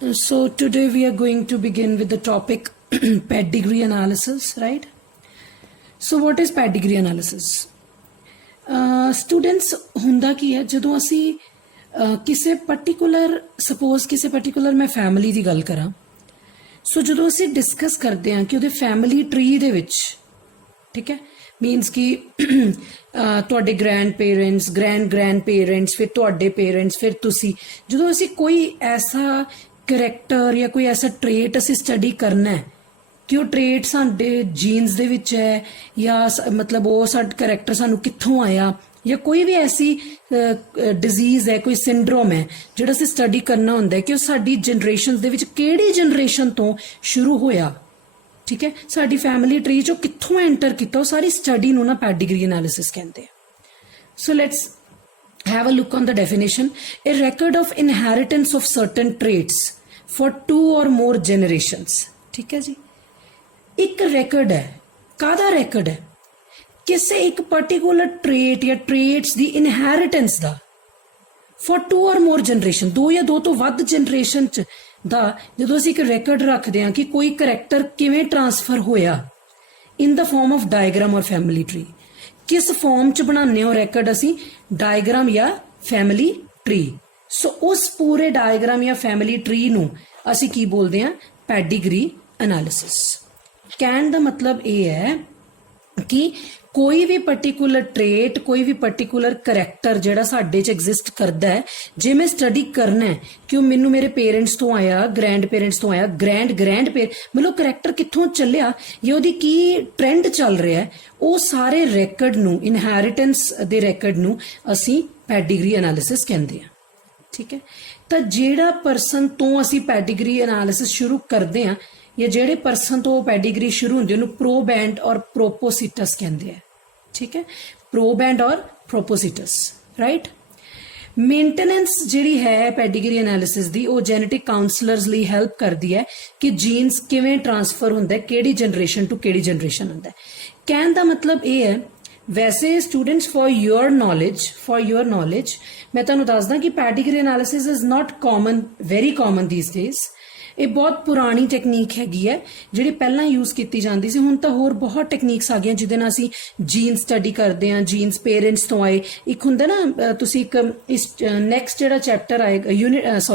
So today we are going to begin with the topic pedigree analysis, right? So what is pedigree analysis? Students, ਹੁੰਦਾ ਕੀ ਹੈ ਜਦੋਂ ਅਸੀਂ ਕਿਸੇ particular suppose ਕਿਸੇ particular ਮੈਂ family ਦੀ ਗੱਲ ਕਰਾਂ, ਸੋ ਜਦੋਂ ਅਸੀਂ ਡਿਸਕਸ ਕਰਦੇ ਹਾਂ ਕਿ ਉਹਦੇ ਫੈਮਿਲੀ ਟਰੀ ਦੇ ਵਿੱਚ, ਠੀਕ ਹੈ, ਮੀਨਸ ਕਿ ਤੁਹਾਡੇ ਗ੍ਰੈਂਡ ਪੇਰੈਂਟਸ ਫਿਰ ਤੁਹਾਡੇ ਪੇਰੈਂਟਸ ਫਿਰ ਤੁਸੀਂ, ਜਦੋਂ ਅਸੀਂ ਕੋਈ ਐਸਾ ਕਰੈਕਟਰ ਜਾਂ ਕੋਈ ਐਸਾ ਟ੍ਰੇਟ ਅਸੀਂ ਸਟੱਡੀ ਕਰਨਾ ਹੈ ਕਿ ਉਹ ਟ੍ਰੇਟ ਸਾਡੇ ਜੀਨਸ ਦੇ ਵਿੱਚ ਹੈ ਜਾਂ ਮਤਲਬ ਉਹ ਸਾਡਾ ਕਰੈਕਟਰ ਸਾਨੂੰ ਕਿੱਥੋਂ ਆਇਆ, ਜਾਂ ਕੋਈ ਵੀ ਐਸੀ ਡਿਜ਼ੀਜ਼ ਹੈ, ਕੋਈ ਸਿੰਡਰੋਮ ਹੈ ਜਿਹੜਾ ਅਸੀਂ ਸਟੱਡੀ ਕਰਨਾ ਹੁੰਦਾ ਹੈ ਕਿ ਉਹ ਸਾਡੀ ਜਨਰੇਸ਼ਨ ਦੇ ਵਿੱਚ ਕਿਹੜੀ ਜਨਰੇਸ਼ਨ ਤੋਂ ਸ਼ੁਰੂ ਹੋਇਆ, ਠੀਕ ਹੈ, ਸਾਡੀ ਫੈਮਿਲੀ ਟਰੀ ਚੋਂ ਕਿੱਥੋਂ ਐਂਟਰ ਕੀਤਾ, ਉਹ ਸਾਰੀ ਸਟੱਡੀ ਨੂੰ ਨਾ ਪੈਡੀਗਰੀ ਐਨਾਲਿਸਿਸ ਕਹਿੰਦੇ ਆ। So let's have a look on the definition. A record of inheritance of certain traits for 2 or more generations. ठीक है जी, एक record है, कादा record है, किसे एक particular trait या traits दी inheritance दा for 2 or more generation, 2 या 2 ਤੋਂ ਵੱਧ generation ਚ ਦਾ ਜਦੋਂ ਅਸੀਂ ਇੱਕ record ਰੱਖਦੇ ਹਾਂ ਕਿ ਕੋਈ character ਕਿਵੇਂ transfer ਹੋਇਆ in the form of diagram or family tree, किस फॉर्म च बनाने हो रैकड असी डायग्राम या फैमिली ट्री। सो उस पूरे डायग्राम या फैमिली ट्री नू असी की बोलते हैं पैडिग्री एनालिसिस। कहने दा मतलब ये है कि कोई भी पर्टिकुलर ट्रेट, कोई भी पर्टिकुलर करैक्टर जिहड़ा साडे च एग्जिस्ट करदा है, जे मैं स्टडी करना है कि मैनू मेरे पेरेंट्स तो आया, ग्रैंड पेरेंट्स तो आया, मतलब करैक्टर कित्थों चलिया या उहदी की ट्रेंड चल रहा है, वो सारे रैकड नू, इनहेरिटेंस दे रैकड नू असी पैडिग्री एनालिसिस कहंदे आ। ठीक है, तो जिहड़ा परसन तो असी पैडिग्री एनालिसिस शुरू करते हैं या जिहड़े परसन तो पैडिग्री शुरू होंदी उहनू प्रोबैंड और प्रोपोसिटस कहंदे आ। ठीक है, प्रोबैंड और प्रोपोसिटस, राइट। मेंटेनेंस जिहड़ी है पैडिग्री एनालिसिस दी, वो जेनेटिक काउंसलर्स ਲਈ हेल्प करती है कि जीन्स किवें ट्रांसफर हुंदा है, किहड़ी जनरेशन टू किहड़ी जनरेशन हुंदा है। कहण दा मतलब ये है, वैसे स्टूडेंट्स फॉर योर नॉलेज मैं तुहानूं दसदा कि pedigree analysis is not common, very common these days. ਇਹ ਬਹੁਤ ਪੁਰਾਣੀ ਟੈਕਨੀਕ ਹੈਗੀ ਹੈ ਜਿਹੜੀ ਪਹਿਲਾਂ ਯੂਜ਼ ਕੀਤੀ ਜਾਂਦੀ ਸੀ। ਹੁਣ ਤਾਂ ਹੋਰ ਬਹੁਤ ਟੈਕਨੀਕਸ ਆ ਗਈਆਂ ਜਿਹਦੇ ਨਾਲ ਅਸੀਂ ਜੀਨ ਸਟੱਡੀ ਕਰਦੇ ਹਾਂ, ਜੀਨਸ ਪੇਰੈਂਟਸ ਤੋਂ ਆਏ। ਇੱਕ ਹੁੰਦਾ ਨਾ, ਤੁਸੀਂ ਇੱਕ ਇਸ ਨੈਕਸਟ ਜਿਹੜਾ ਚੈਪਟਰ ਆਏਗਾ,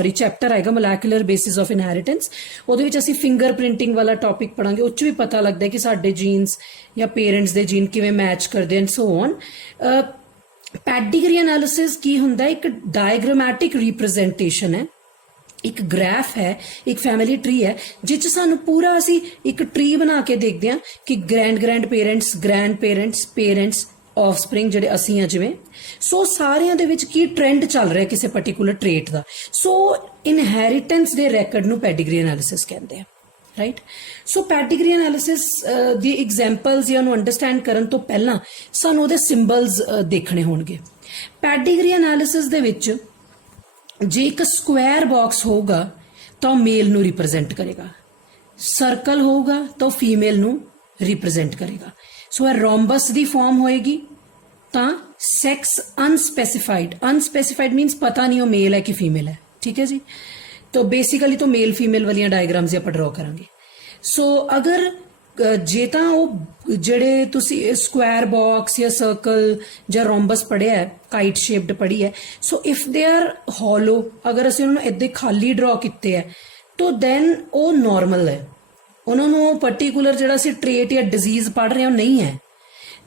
ਚੈਪਟਰ ਆਏਗਾ ਮੋਲੈਕੂਲਰ ਬੇਸਿਸ ਆਫ ਇਨਹੈਰੀਟੈਂਸ, ਉਹਦੇ ਵਿੱਚ ਅਸੀਂ ਫਿੰਗਰ ਪ੍ਰਿੰਟਿੰਗ ਵਾਲਾ ਟੌਪਿਕ ਪੜਾਂਗੇ। ਉਹ 'ਚ ਵੀ ਪਤਾ ਲੱਗਦਾ ਕਿ ਸਾਡੇ ਜੀਨਸ ਜਾਂ ਪੇਰੈਂਟਸ ਦੇ ਜੀਨ ਕਿਵੇਂ ਮੈਚ ਕਰਦੇ and so on. Pedigree analysis ਕੀ ਹੁੰਦਾ, ਇੱਕ ਡਾਇਗਰਾਮੈਟਿਕ ਰਿਪਰੈਜ਼ੈਂਟੇਸ਼ਨ ਹੈ, एक ग्राफ है, एक फैमिली ट्री है जिस सानू पूरा असी एक ट्री बना के देखते हैं कि ग्रैंड पेरेंट्स ऑफस्प्रिंग जिहड़े असी हैं जिवें, सो सारियां दे विच की ट्रेंड चल रहा है किसी पर्टिकुलर ट्रेट दा। सो इनहेरिटेंस दे रैकड नू पैडिग्री एनालिसिस कहते हैं, राइट। सो पैडिग्री एनालिसिस दी एग्जांपल्स या उहनूं अंडरस्टैंड करन तो पहलां सानू उहदे सिंबल्स देखने होणगे। पैडिग्री एनालिसिस दे विच जे एक स्क्वायर बॉक्स होगा तो मेल नू रिप्रेजेंट करेगा, सर्कल होगा तो फीमेल नू रिप्रेजेंट करेगा। सो रोम्बस दी फॉर्म होएगी तो सैक्स अनस्पैसिफाइड मीनस पता नहीं वो मेल है कि फीमेल है। ठीक है जी, तो बेसिकली तो मेल फीमेल वाली डायग्राम्स आप ड्रॉ करांगे। सो अगर जे तां वो जिहड़े तुसी स्क्वायर बॉक्स या सर्कल या रोम्बस पढ़िया है, काइट शेप्ड पढ़ी है, so if they are hollow, अगर असीं उन्होंने इदां खाली ड्रॉ कीते है तो दैन वो नॉर्मल है, उन्होंने पर्टिकुलर जिहड़ा असीं ट्रेट या डिजीज पढ़ रहे हो नहीं है।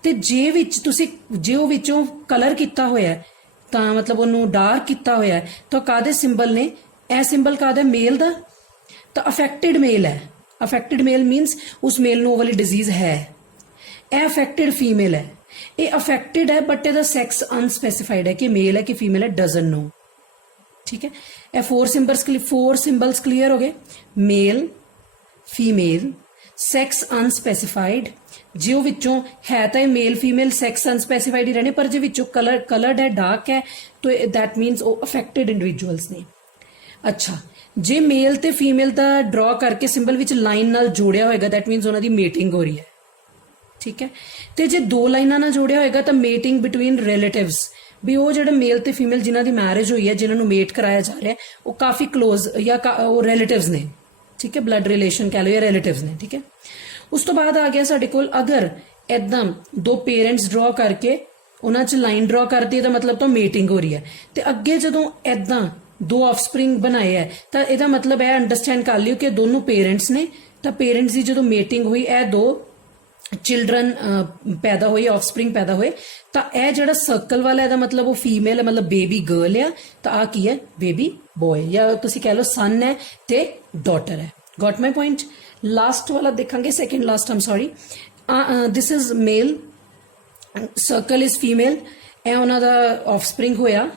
ते जे विच तुसी जे वो विचों कलर किया होया है तां मतलब उन्होंने डार्क किया होया है तो कादे सिंबल ने, ए सिंबल कादा मेल दा, तो अफेक्टेड मेल है। अफेक्टेड मेल मीनस उस मेल नू वाली डिजीज है। ए अफेक्टेड फीमेल है, ये अफेक्टेड है बट ਇਹਦਾ सैक्स अनस्पैसिफाइड है कि मेल है कि फीमेल है, डजन नो। ठीक है, ये 4 सिंबल्स क्लियर हो गए, मेल फीमेल सैक्स अनस्पैसिफाइड। जो विचों है तो मेल फीमेल सैक्स अनस्पैसिफाइड ही रहने, पर जो विचों कलर्ड है, डार्क है, तो दैट मीनस वो अफेक्टेड इंडिविजुअल्स ने। अच्छा, जे मेल ते फीमेल दा ड्रॉ करके सिंबल विच लाइन नाल जोड़िया होएगा दैट मीनस उन्हां दी मेटिंग हो रही है। ठीक है, ते जे 2 लाइनां नाल जोड़िया होएगा तो मेटिंग बिटवीन रिलेटिव्स, ਵੀ ਉਹ ਜਿਹੜੇ ਮੇਲ ਤੇ ਫੀਮੇਲ ਜਿਨ੍ਹਾਂ ਦੀ ਮੈਰਿਜ ਹੋਈ ਹੈ, ਜਿਨ੍ਹਾਂ ਨੂੰ ਮੇਟ ਕਰਾਇਆ ਜਾ ਰਿਹਾ ਹੈ, ਉਹ ਕਾਫੀ ਕਲੋਜ਼ ਜਾਂ ਉਹ ਰਿਲੇਟਿਵਸ ਨੇ, ਠੀਕ ਹੈ, ਬਲੱਡ ਰਿਲੇਸ਼ਨ ਕਹਿ ਲਓ ਜਾਂ ਰਿਲੇਟਿਵਸ ਨੇ, ਠੀਕ ਹੈ। ਉਸ ਤੋਂ ਬਾਅਦ ਆ ਗਿਆ ਸਾਡੇ ਕੋਲ, ਅਗਰ ਏਦਾਂ ਦੋ ਪੇਰੈਂਟਸ ਡਰਾ ਕਰਕੇ ਉਹਨਾਂ 'ਚ ਲਾਈਨ ਡਰਾ ਕਰਦੀ ਹੈ ਤਾਂ ਮਤਲਬ ਤਾਂ ਮੇਟਿੰਗ ਹੋ ਰਹੀ ਹੈ। ਤੇ ਅੱਗੇ ਜਦੋਂ ਏਦਾਂ ਦੋ ਆਫਸਪ੍ਰਿੰਗ ਬਣਾਏ ਹੈ ਤਾਂ ਇਹਦਾ ਮਤਲਬ ਇਹ ਅੰਡਰਸਟੈਂਡ ਕਰ ਲਿਓ ਕਿ ਦੋਨੋਂ ਪੇਰੈਂਟਸ ਨੇ, ਤਾਂ ਪੇਰੈਂਟਸ ਦੀ ਜਦੋਂ ਮੀਟਿੰਗ ਹੋਈ, ਇਹ ਦੋ ਚਿਲਡਰਨ ਪੈਦਾ ਹੋਏ, ਆਫਸਪ੍ਰਿੰਗ ਪੈਦਾ ਹੋਏ, ਤਾਂ ਇਹ ਜਿਹੜਾ ਸਰਕਲ ਵਾਲਾ ਇਹਦਾ ਮਤਲਬ ਉਹ ਫੀਮੇਲ ਹੈ, ਮਤਲਬ ਬੇਬੀ ਗਰਲ ਆ, ਤਾਂ ਆ ਕੀ ਹੈ, ਬੇਬੀ ਬॉय, ਜਾਂ ਤੁਸੀਂ ਕਹਿ ਲਓ ਸਨ ਹੈ ਤੇ ਡਾਟਰ ਹੈ। ਗॉट ਮਾਈ ਪੁਆਇੰਟ। ਲਾਸਟ ਵਾਲਾ ਦੇਖਾਂਗੇ, second last, I'm sorry, this is male, circle is female, ਇਹ ਉਹਨਾਂ ਦਾ ਆਫਸਪ੍ਰਿੰਗ ਹੋਇਆ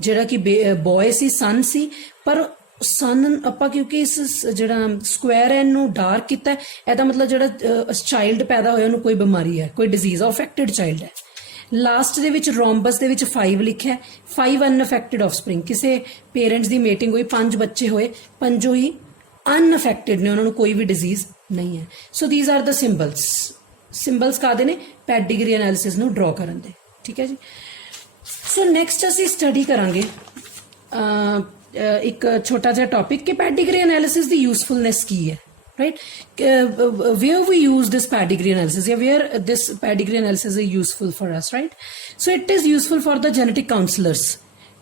ਜਿਹੜਾ ਕਿ ਬॉय ਸੀ, ਸਨ ਸੀ, ਪਰ ਸਨ ਆਪਾਂ ਕਿਉਂਕਿ ਇਸ ਜਿਹੜਾ ਸਕੁਆਇਰ ਹੈ ਇਹਨੂੰ ਡਾਰਕ ਕੀਤਾ, ਇਹਦਾ ਮਤਲਬ ਜਿਹੜਾ ਚਾਈਲਡ ਪੈਦਾ ਹੋਇਆ ਉਹਨੂੰ ਕੋਈ ਬਿਮਾਰੀ ਹੈ, ਕੋਈ ਡਿਜ਼ੀਜ਼, ਅਫੈਕਟਡ ਚਾਈਲਡ ਹੈ। ਲਾਸਟ ਦੇ ਵਿੱਚ ਰੋਮਬਸ ਦੇ ਵਿੱਚ 5 ਲਿਖਿਆ, 5 ਅਨਅਫੈਕਟਡ ਆਫਸਪ੍ਰਿੰਗ, ਕਿਸੇ ਪੇਰੈਂਟਸ ਦੀ ਮੀਟਿੰਗ ਹੋਈ, 5 ਬੱਚੇ ਹੋਏ, ਪੰਜੋ ਹੀ ਅਨਅਫੈਕਟਡ ਨੇ, ਉਹਨਾਂ ਨੂੰ ਕੋਈ ਵੀ ਡਿਜ਼ੀਜ਼ ਨਹੀਂ ਹੈ। ਸੋ ਥੀਸ ਆਰ ਦ ਸਿੰਬਲਸ ਕਾਹਦੇ ਨੇ, ਪੈਡੀਗਰੀ ਐਨਾਲਿਸਿਸ ਨੂੰ ਡਰਾ ਕਰਨ ਦੇ, ਠੀਕ ਹੈ ਜੀ। ਸੋ ਨੈਕਸਟ ਅਸੀਂ ਸਟੱਡੀ ਕਰਾਂਗੇ ਇੱਕ ਛੋਟਾ ਜਿਹਾ ਟੌਪਿਕ ਕਿ ਪੈਡੀਗਰੀ ਐਨਾਲਿਸਿਸ ਦੀ ਯੂਸਫੁਲਨੈਸ ਕੀ ਹੈ, right? Where we use this pedigree analysis, yeah, where this pedigree analysis is useful for us, right? So it is useful for the genetic counselors,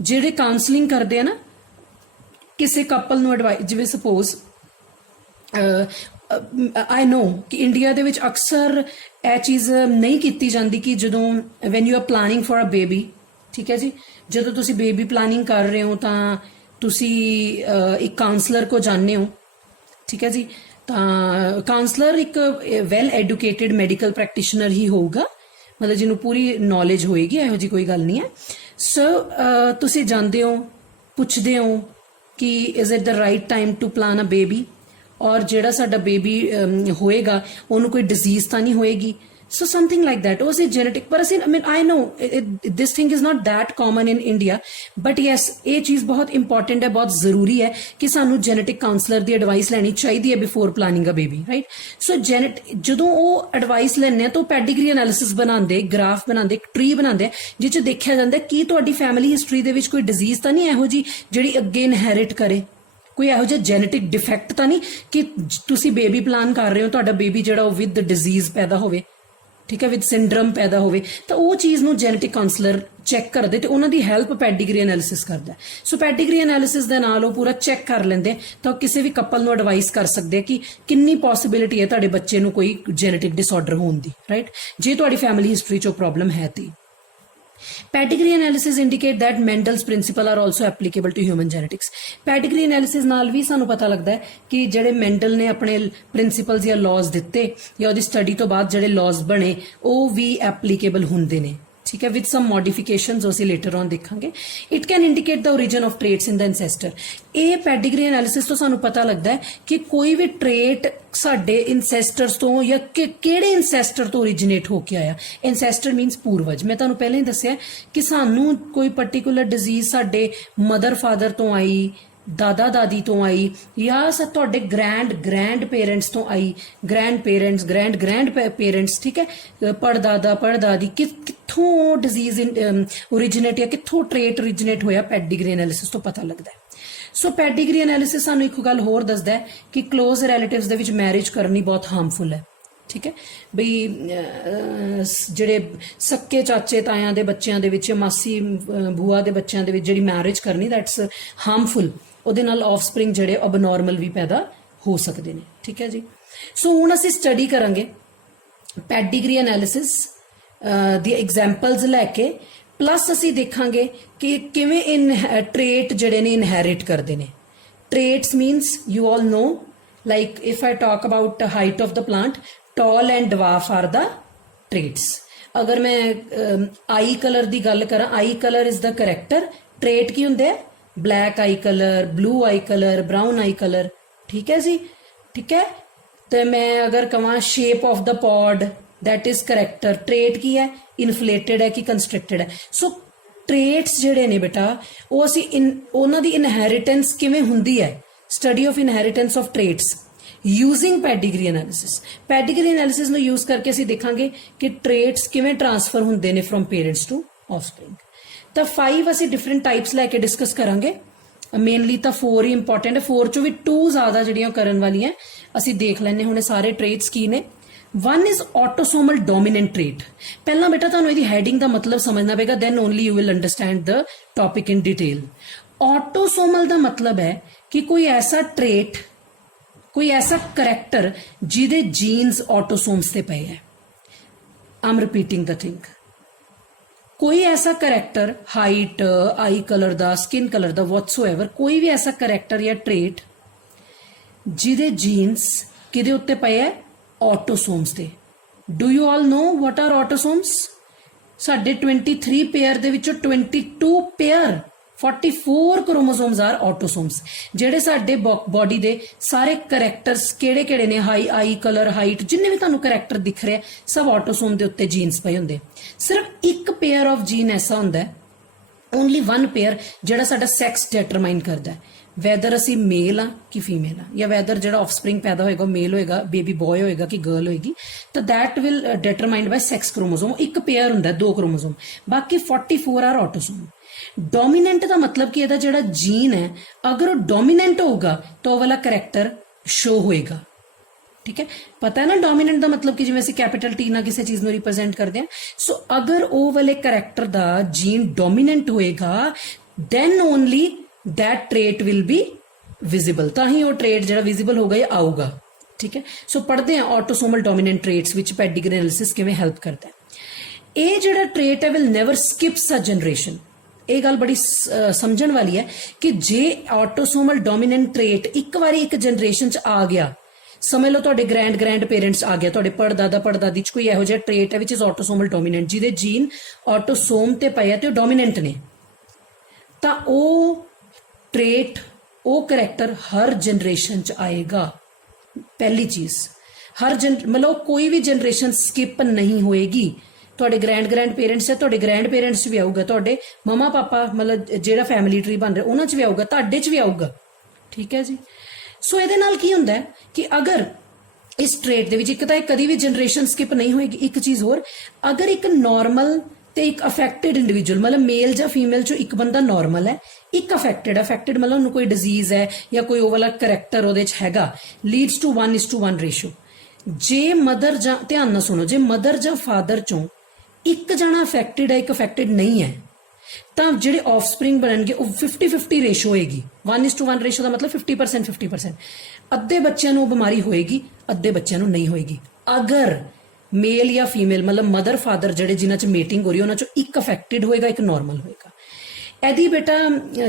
ਜਿਹੜੇ counselling ਕਰਦੇ ਆ ਨਾ ਕਿਸੇ ਕਪਲ ਨੂੰ, ਐਡਵਾਈਸ, ਜਿਵੇਂ suppose ਆਈ ਨੋ ਕਿ India ਦੇ ਵਿੱਚ ਅਕਸਰ ਇਹ ਚੀਜ਼ ਨਹੀਂ ਕੀਤੀ ਜਾਂਦੀ ਕਿ ਜਦੋਂ when you are planning for a baby, ਠੀਕ ਹੈ ਜੀ, ਜਦੋਂ ਤੁਸੀਂ ਬੇਬੀ ਪਲਾਨਿੰਗ ਕਰ ਰਹੇ ਹੋ ਤਾਂ ਤੁਸੀਂ ਇੱਕ ਕਾਉਂਸਲਰ ਕੋ ਜਾਂਦੇ ਹੋ, ਠੀਕ ਹੈ ਜੀ। ਤਾਂ ਕਾਉਂਸਲਰ ਇੱਕ ਵੈਲ ਐਡੂਕੇਟਿਡ ਮੈਡੀਕਲ ਪ੍ਰੈਕਟੀਸ਼ਨਰ ਹੀ ਹੋਊਗਾ, ਮਤਲਬ ਜਿਹਨੂੰ ਪੂਰੀ ਨੌਲੇਜ ਹੋਏਗੀ, ਇਹੋ ਜੀ ਕੋਈ ਗੱਲ ਨਹੀਂ ਹੈ। ਸੋ ਤੁਸੀਂ ਜਾਂਦੇ ਹੋ, ਪੁੱਛਦੇ ਹੋ ਕਿ is it the right time to plan a baby, ਔਰ ਜਿਹੜਾ ਸਾਡਾ ਬੇਬੀ ਹੋਏਗਾ ਉਹਨੂੰ ਕੋਈ ਡਿਜ਼ੀਜ਼ ਤਾਂ ਨਹੀਂ ਹੋਏਗੀ। So something like that. Was it genetic? But I mean, I know this thing is not that common in India, but yes, ये चीज़ बहुत important है, बहुत ज़रूरी है कि सानू genetic counselor दी advice लेनी चाहिए before planning a baby, right? So ਜਦੋਂ ਉਹ advice ਲੈਣੇ तो pedigree analysis बनांदे, graph बनांदे, tree बनांदे, जिस च देखा जाता है कि ਤੁਹਾਡੀ family history ਦੇ ਵਿੱਚ ਕੋਈ disease ਤਾਂ ਨਹੀਂ ਇਹੋ ਜੀ ਜਿਹੜੀ ਅੱਗੇ inherit करे, ਕੋਈ ਇਹੋ ਜਿਹਾ ਜੈਨੇਟਿਕ ਡਿਫੈਕਟ ਤਾਂ ਨਹੀਂ ਕਿ ਤੁਸੀਂ ਬੇਬੀ ਪਲਾਨ ਕਰ ਰਹੇ ਹੋ, ਤੁਹਾਡਾ ਬੇਬੀ ਜਿਹੜਾ ਉਹ ਵਿਦ ਡਿਜ਼ੀਜ਼ ਪੈਦਾ ਹੋਵੇ, ਠੀਕ ਹੈ, ਵਿਦ ਸਿੰਡਰਮ ਪੈਦਾ ਹੋਵੇ, ਤਾਂ ਉਹ ਚੀਜ਼ ਨੂੰ ਜੈਨੇਟਿਕ ਕਾਉਂਸਲਰ ਚੈੱਕ ਕਰਦੇ ਤੇ ਉਹਨਾਂ ਦੀ ਹੈਲਪ ਪੈਡੀਗਰੀ ਐਨਾਲਿਸਿਸ ਕਰਦਾ। ਸੋ ਪੈਡੀਗਰੀ ਐਨਾਲਿਸਿਸ ਦੇ ਨਾਲ ਉਹ ਪੂਰਾ ਚੈੱਕ ਕਰ ਲੈਂਦੇ ਤਾਂ ਕਿਸੇ ਵੀ ਕਪਲ ਨੂੰ ਐਡਵਾਈਸ ਕਰ ਸਕਦੇ ਕਿ ਕਿੰਨੀ ਪੋਸਿਬਿਲਿਟੀ ਹੈ ਤੁਹਾਡੇ ਬੱਚੇ ਨੂੰ ਕੋਈ ਜੈਨੇਟਿਕ ਡਿਸਆਰਡਰ ਹੋਣ ਦੀ, ਰਾਈਟ, ਜੇ ਤੁਹਾਡੀ ਫੈਮਿਲੀ ਹਿਸਟਰੀ 'ਚ ਪ੍ਰੋਬਲਮ ਹੈ ਤੇ। Pedigree analysis indicate that Mendel's principle are also applicable to human genetics. Pedigree analysis ਨਾਲ ਵੀ ਸਾਨੂੰ ਪਤਾ ਲੱਗਦਾ ਹੈ ਕਿ ਜਿਹੜੇ ਮੈਂਡਲ ਨੇ ਆਪਣੇ ਪ੍ਰਿੰਸੀਪਲਸ ਜਾਂ ਲਾਜ਼ ਦਿੱਤੇ ਜਾਂ ਉਹਦੀ ਸਟੱਡੀ ਤੋਂ ਬਾਅਦ ਜਿਹੜੇ ਲਾਜ਼ ਬਣੇ ਉਹ ਵੀ ਐਪਲੀਕੇਬਲ ਹੁੰਦੇ ਨੇ, ਠੀਕ ਹੈ, ਵਿਦ ਸਮ ਮੋਡੀਫਿਕੇਸ਼ਨਸ ਅਸੀਂ ਲੇਟਰ ਔਨ ਦੇਖਾਂਗੇ। It can indicate the origin of traits in the ancestor. ਇਹ ਪੈਡੀਗਰੀ ਐਨਾਲਿਸਿਸ ਤੋਂ ਸਾਨੂੰ ਪਤਾ ਲੱਗਦਾ ਹੈ ਕਿ ਕੋਈ ਵੀ ਟ੍ਰੇਟ ਸਾਡੇ ਇਨਸੈਸਟਰਸ ਤੋਂ ਜਾਂ ਕਿਹੜੇ ਇਨਸੈਸਟਰ ਤੋਂ ਓਰੀਜਿਨੇਟ ਹੋ ਕੇ ਆਇਆ। ਇਨਸੈਸਟਰ ਮੀਨਸ ਪੂਰਵਜ। ਮੈਂ ਤੁਹਾਨੂੰ ਪਹਿਲਾਂ ਹੀ ਦੱਸਿਆ ਕਿ ਸਾਨੂੰ ਕੋਈ ਪਰਟੀਕੂਲਰ ਡਿਜ਼ੀਜ਼ ਸਾਡੇ ਮਦਰ ਫਾਦਰ ਤੋਂ ਆਈ, ਦਾਦਾ ਦਾਦੀ ਤੋਂ ਆਈ, ਜਾਂ ਤੁਹਾਡੇ ਗ੍ਰੈਂਡ ਪੇਰੈਂਟਸ ਤੋਂ ਆਈ, ਗ੍ਰੈਂਡ ਪੇਰੈਂਟਸ, ਠੀਕ ਹੈ, ਪੜਦਾਦਾ ਪੜਦਾਦੀ, ਕਿੱਥੋਂ ਡਿਜ਼ੀਜ਼ ਓਰੀਜਿਨੇਟ ਜਾਂ ਕਿੱਥੋਂ ਟ੍ਰੇਟ ਓਰੀਜਿਨੇਟ ਹੋਇਆ, ਪੈਡੀਗਰੀ ਐਨਾਲਿਸਿਸ ਤੋਂ ਪਤਾ ਲੱਗਦਾ ਹੈ। ਸੋ ਪੈਡੀਗਰੀ ਐਨਾਲਿਸਿਸ ਸਾਨੂੰ ਇੱਕ ਗੱਲ ਹੋਰ ਦੱਸਦਾ ਹੈ ਕਿ ਕਲੋਜ਼ ਰਿਲੇਟਿਵਸ ਦੇ ਵਿੱਚ ਮੈਰਿਜ ਕਰਨੀ ਬਹੁਤ ਹਾਰਮਫੁਲ ਹੈ, ਠੀਕ ਹੈ, ਬਈ ਜਿਹੜੇ ਸੱਕੇ ਚਾਚੇ ਤਾਇਆਂ ਦੇ ਬੱਚਿਆਂ ਦੇ ਵਿੱਚ, ਮਾਸੀ ਭੂਆ ਦੇ ਬੱਚਿਆਂ ਦੇ ਵਿੱਚ ਜਿਹੜੀ ਮੈਰਿਜ ਕਰਨੀ, ਦੈਟਸ ਹਾਰਮਫੁਲ। ਉਹਦੇ ਨਾਲ ਆਫਸਪ੍ਰਿੰਗ ਜਿਹੜੇ ਅਬਨੋਰਮਲ ਵੀ ਪੈਦਾ ਹੋ ਸਕਦੇ ਨੇ, ਠੀਕ ਹੈ ਜੀ। ਸੋ ਹੁਣ ਅਸੀਂ ਸਟੱਡੀ ਕਰਾਂਗੇ ਪੈਡੀਗਰੀ ਐਨਾਲਿਸਿਸ ਦੀ ਐਗਜ਼ਾਮਪਲਸ ਲੈ ਕੇ, ਪਲੱਸ ਅਸੀਂ ਦੇਖਾਂਗੇ ਕਿ ਕਿਵੇਂ ਟ੍ਰੇਟ ਜਿਹੜੇ ਨੇ ਇਨਹੈਰਿਟ ਕਰਦੇ ਨੇ। Traits means you all know, like if I talk about the height of the plant, tall and dwarf are the traits. अगर मैं आई कलर दी गल करा, आई colour is the character, trait की ਹੁੰਦੇ ਆ black eye color, blue eye color, brown eye color, ठीक है जी, ठीक है। ਤੇ ਮੈਂ ਅਗਰ ਕਹਾਂ shape of the pod, that is character, trait ਕੀ ਹੈ, inflated ਹੈ ਕਿ constricted ਹੈ। ਸੋ traits ਜਿਹੜੇ ਨੇ ਬੇਟਾ ਉਹ ਅਸੀਂ ਉਹਨਾਂ ਦੀ inheritance ਕਿਵੇਂ ਹੁੰਦੀ ਹੈ, study of inheritance of traits using pedigree analysis. Pedigree analysis ਨੂੰ use ਕਰਕੇ ਅਸੀਂ ਦੇਖਾਂਗੇ ਕਿ traits ਕਿਵੇਂ transfer ਹੁੰਦੇ ਨੇ from parents to offspring. ਤਾਂ 5 ਅਸੀਂ ਡਿਫਰੈਂਟ ਟਾਈਪਸ ਲੈ ਕੇ ਡਿਸਕਸ ਕਰਾਂਗੇ। ਮੇਨਲੀ ਤਾਂ 4 ਹੀ ਇੰਪੋਰਟੈਂਟ ਹੈ, 4 ਚੋਂ ਵੀ 2 ਜ਼ਿਆਦਾ ਜਿਹੜੀਆਂ ਕਰਨ ਵਾਲੀਆਂ ਅਸੀਂ ਦੇਖ ਲੈਣੇ ਹੁਣ ਸਾਰੇ ਟ੍ਰੇਟਸ ਕੀ ਨੇ। 1 is autosomal dominant trait। ਪਹਿਲਾਂ ਬੇਟਾ ਤੁਹਾਨੂੰ ਇਹਦੀ ਹੈਡਿੰਗ ਦਾ ਮਤਲਬ ਸਮਝਣਾ ਪਏਗਾ, then only you will understand the topic in detail। autosomal ਦਾ ਮਤਲਬ ਹੈ ਕਿ ਕੋਈ ਐਸਾ ਟ੍ਰੇਟ, ਕੋਈ ਐਸਾ ਕਰੈਕਟਰ ਜਿਹਦੇ ਜੀਨਸ ਆਟੋਸੋਮਸ ਤੇ ਪਏ ਹੈ। I'm repeating the thing। ਕੋਈ ਐਸਾ ਕਰੈਕਟਰ, ਹਾਈਟ, ਆਈ ਕਲਰ ਦਾ, ਸਕਿਨ ਕਲਰ ਦਾ, whatsoever, ਕੋਈ ਵੀ ਐਸਾ ਕਰੈਕਟਰ ਜਾਂ ਟ੍ਰੇਟ ਜਿਹਦੇ ਜੀਨਸ ਕਿਹਦੇ ਉੱਤੇ ਪਏ ਹੈ, ਆਟੋਸੋਮਸ ਤੇ। Do you all know what are autosomes? ਸਾਡੇ 23 ਪੇਅਰ ਦੇ ਵਿੱਚੋਂ 22 ਪੇਅਰ 44 क्रोमोसोम्स आर ऑटोसोम्स। ਜਿਹੜੇ ਸਾਡੇ ਬੋਡੀ ਦੇ ਸਾਰੇ ਕਰੈਕਟਰਸ ਕਿਹੜੇ ਕਿਹੜੇ ਨੇ, ਆਈ ਕਲਰ, ਹਾਈਟ, ਜਿੰਨੇ ਵੀ ਤੁਹਾਨੂੰ ਕਰੈਕਟਰ ਦਿਖ ਰਿਹਾ ਸਭ ਆਟੋਸੋਮ ਦੇ ਉੱਤੇ ਜੀਨਸ ਪਏ ਹੁੰਦੇ। ਸਿਰਫ ਇੱਕ ਪੇਅਰ ਆਫ ਜੀਨ ਐਸਾ ਹੁੰਦਾ ਹੈ, ਓਨਲੀ 1 ਪੇਅਰ, ਜਿਹੜਾ ਸਾਡਾ ਸੈਕਸ ਡਿਟਰਮਾਈਨ ਕਰਦਾ ਹੈ, ਵੈਦਰ ਅਸੀਂ ਮੇਲ ਆ ਕਿ ਫੀਮੇਲ ਆ, ਜਾਂ ਵੈਦਰ ਜਿਹੜਾ ਆਫਸਪ੍ਰਿੰਗ ਪੈਦਾ ਹੋਏਗਾ ਮੇਲ ਹੋਏਗਾ, ਬੇਬੀ ਬॉय ਹੋਏਗਾ ਕਿ ਗਰਲ ਹੋਏਗੀ, ਤਾਂ that will determined ਬਾय sex chromosome. ਇੱਕ ਪੇਅਰ ਹੁੰਦਾ 2 ਕ੍ਰੋਮੋਸੋਮ, ਬਾਕੀ 44 ਆਰ ਆਟੋਸੋਮ। डोमिनेंट का मतलब कि ਇਹਦਾ ਜਿਹੜਾ जीन है अगर वो डोमिनेंट होगा तो वो वाला करैक्टर शो होएगा। ठीक है, पता है ना डोमिनेंट का मतलब कि जिवें ਅਸੀਂ कैपिटल T ਨਾਲ ਕਿਸੇ ਚੀਜ਼ ਨੂੰ ਰਿਪਰੈਜ਼ੈਂਟ ਕਰਦੇ ਹਾਂ। सो अगर ਉਹ ਵਾਲੇ ਕਰੈਕਟਰ ਦਾ जीन डोमिनेंट होएगा then only that trait will be visible। ਤਾਂ ਹੀ ਉਹ ट्रेट ਜਿਹੜਾ विजिबल होगा या आऊगा। ठीक है, सो पढ़ते हैं autosomal dominant traits which pedigree analysis किवें हेल्प करता है। ਇਹ ਜਿਹੜਾ ट्रेट है will never skips a generation। ਇਹ ਗੱਲ ਬੜੀ ਸਮਝਣ ਵਾਲੀ ਹੈ ਕਿ ਜੇ ਆਟੋਸੋਮਲ ਡੋਮੀਨੈਂਟ ਟ੍ਰੇਟ ਇੱਕ ਵਾਰੀ ਇੱਕ ਜਨਰੇਸ਼ਨ ਚ ਆ ਗਿਆ, ਸਮਝ ਲਓ ਤੁਹਾਡੇ ਗ੍ਰੈਂਡ ਪੇਰੈਂਟਸ ਆ ਗਿਆ, ਤੁਹਾਡੇ ਪੜਦਾਦਾ ਪੜਦਾਦੀ ਚ ਕੋਈ ਇਹੋ ਜਿਹਾ ਟ੍ਰੇਟ ਹੈ ਵਿਚ ਇਜ਼ ਆਟੋਸੋਮਲ ਡੋਮੀਨੈਂਟ, ਜਿਹਦੇ ਜੀਨ ਆਟੋਸੋਮ ਤੇ ਪਏ ਆ ਤੇ ਉਹ ਡੋਮੀਨੈਂਟ ਨੇ, ਤਾਂ ਉਹ ਟ੍ਰੇਟ, ਉਹ ਕਰੈਕਟਰ ਹਰ ਜਨਰੇਸ਼ਨ ਚ ਆਏਗਾ। ਪਹਿਲੀ ਚੀਜ਼, ਹਰ ਮਤਲਬ ਕੋਈ ਵੀ ਜਨਰੇਸ਼ਨ ਸਕਿਪ ਨਹੀਂ ਹੋਏਗੀ। ਤੁਹਾਡੇ ਗ੍ਰੈਂਡ ਪੇਰੈਂਟਸ ਹੈ, ਤੁਹਾਡੇ ਗ੍ਰੈਂਡ ਪੇਰੈਂਟਸ ਵੀ ਆਊਗਾ, ਤੁਹਾਡੇ ਮਮਾ ਪਾਪਾ ਮਤਲਬ ਜਿਹੜਾ ਫੈਮਿਲੀ ਟਰੀ ਬਣ ਰਿਹਾ ਉਹਨਾਂ 'ਚ ਵੀ ਆਊਗਾ, ਤੁਹਾਡੇ 'ਚ ਵੀ ਆਊਗਾ। ਠੀਕ ਹੈ ਜੀ। ਸੋ ਇਹਦੇ ਨਾਲ ਕੀ ਹੁੰਦਾ ਹੈ ਕਿ ਅਗਰ ਇਸ ਟ੍ਰੇਟ ਦੇ ਵਿੱਚ ਇੱਕ ਤਾਂ ਕਦੀ ਵੀ ਜਨਰੇਸ਼ਨ ਸਕਿਪ ਨਹੀਂ ਹੋਏਗੀ। ਇੱਕ ਚੀਜ਼ ਹੋਰ, ਅਗਰ ਇੱਕ ਨਾਰਮਲ ਤੇ ਇੱਕ ਅਫੈਕਟਡ ਇੰਡੀਵਿਜੂਅਲ, ਮਤਲਬ ਮੇਲ ਜਾਂ ਫੀਮੇਲ 'ਚੋਂ ਇੱਕ ਬੰਦਾ ਨਾਰਮਲ ਹੈ, ਇੱਕ ਅਫੈਕਟਡ ਮਤਲਬ ਉਹਨੂੰ ਕੋਈ ਡਿਜ਼ੀਜ਼ ਹੈ ਜਾਂ ਕੋਈ ਉਹ ਵਾਲਾ ਕਰੈਕਟਰ ਉਹਦੇ 'ਚ ਹੈਗਾ, ਲੀਡਸ ਟੂ 1:1 ਰੇਸ਼ੋ। ਜੇ ਮਦਰ ਜਾਂ, ਧਿਆਨ ਨਾਲ ਸੁਣੋ, ਜੇ ਮਦਰ ਜਾਂ ਫਾਦਰ 'ਚੋਂ ਇੱਕ ਜਣਾ ਅਫੈਕਟਡ ਹੈ, ਇੱਕ ਅਫੈਕਟਡ ਨਹੀਂ ਹੈ, ਤਾਂ ਜਿਹੜੇ ਆਫਸਪ੍ਰਿੰਗ ਬਣਨਗੇ ਉਹ 50-50 ਰੇਸ਼ੋ ਹੋਏਗੀ। 1:1 ਰੇਸ਼ੋ ਦਾ ਮਤਲਬ 50% 50%। ਅੱਧੇ ਬੱਚਿਆਂ ਨੂੰ ਉਹ ਬਿਮਾਰੀ ਹੋਏਗੀ, ਅੱਧੇ ਬੱਚਿਆਂ ਨੂੰ ਨਹੀਂ ਹੋਏਗੀ। ਅਗਰ ਮੇਲ ਜਾਂ ਫੀਮੇਲ ਮਤਲਬ ਮਦਰ ਫਾਦਰ ਜਿਹੜੇ ਜਿਨ੍ਹਾਂ 'ਚ ਮੇਟਿੰਗ ਹੋ ਰਹੀ ਉਹਨਾਂ 'ਚੋਂ ਇੱਕ ਅਫੈਕਟਡ ਹੋਏਗਾ, ਇੱਕ ਨਾਰਮਲ ਹੋਏਗਾ। ਇਹਦੀ ਬੇਟਾ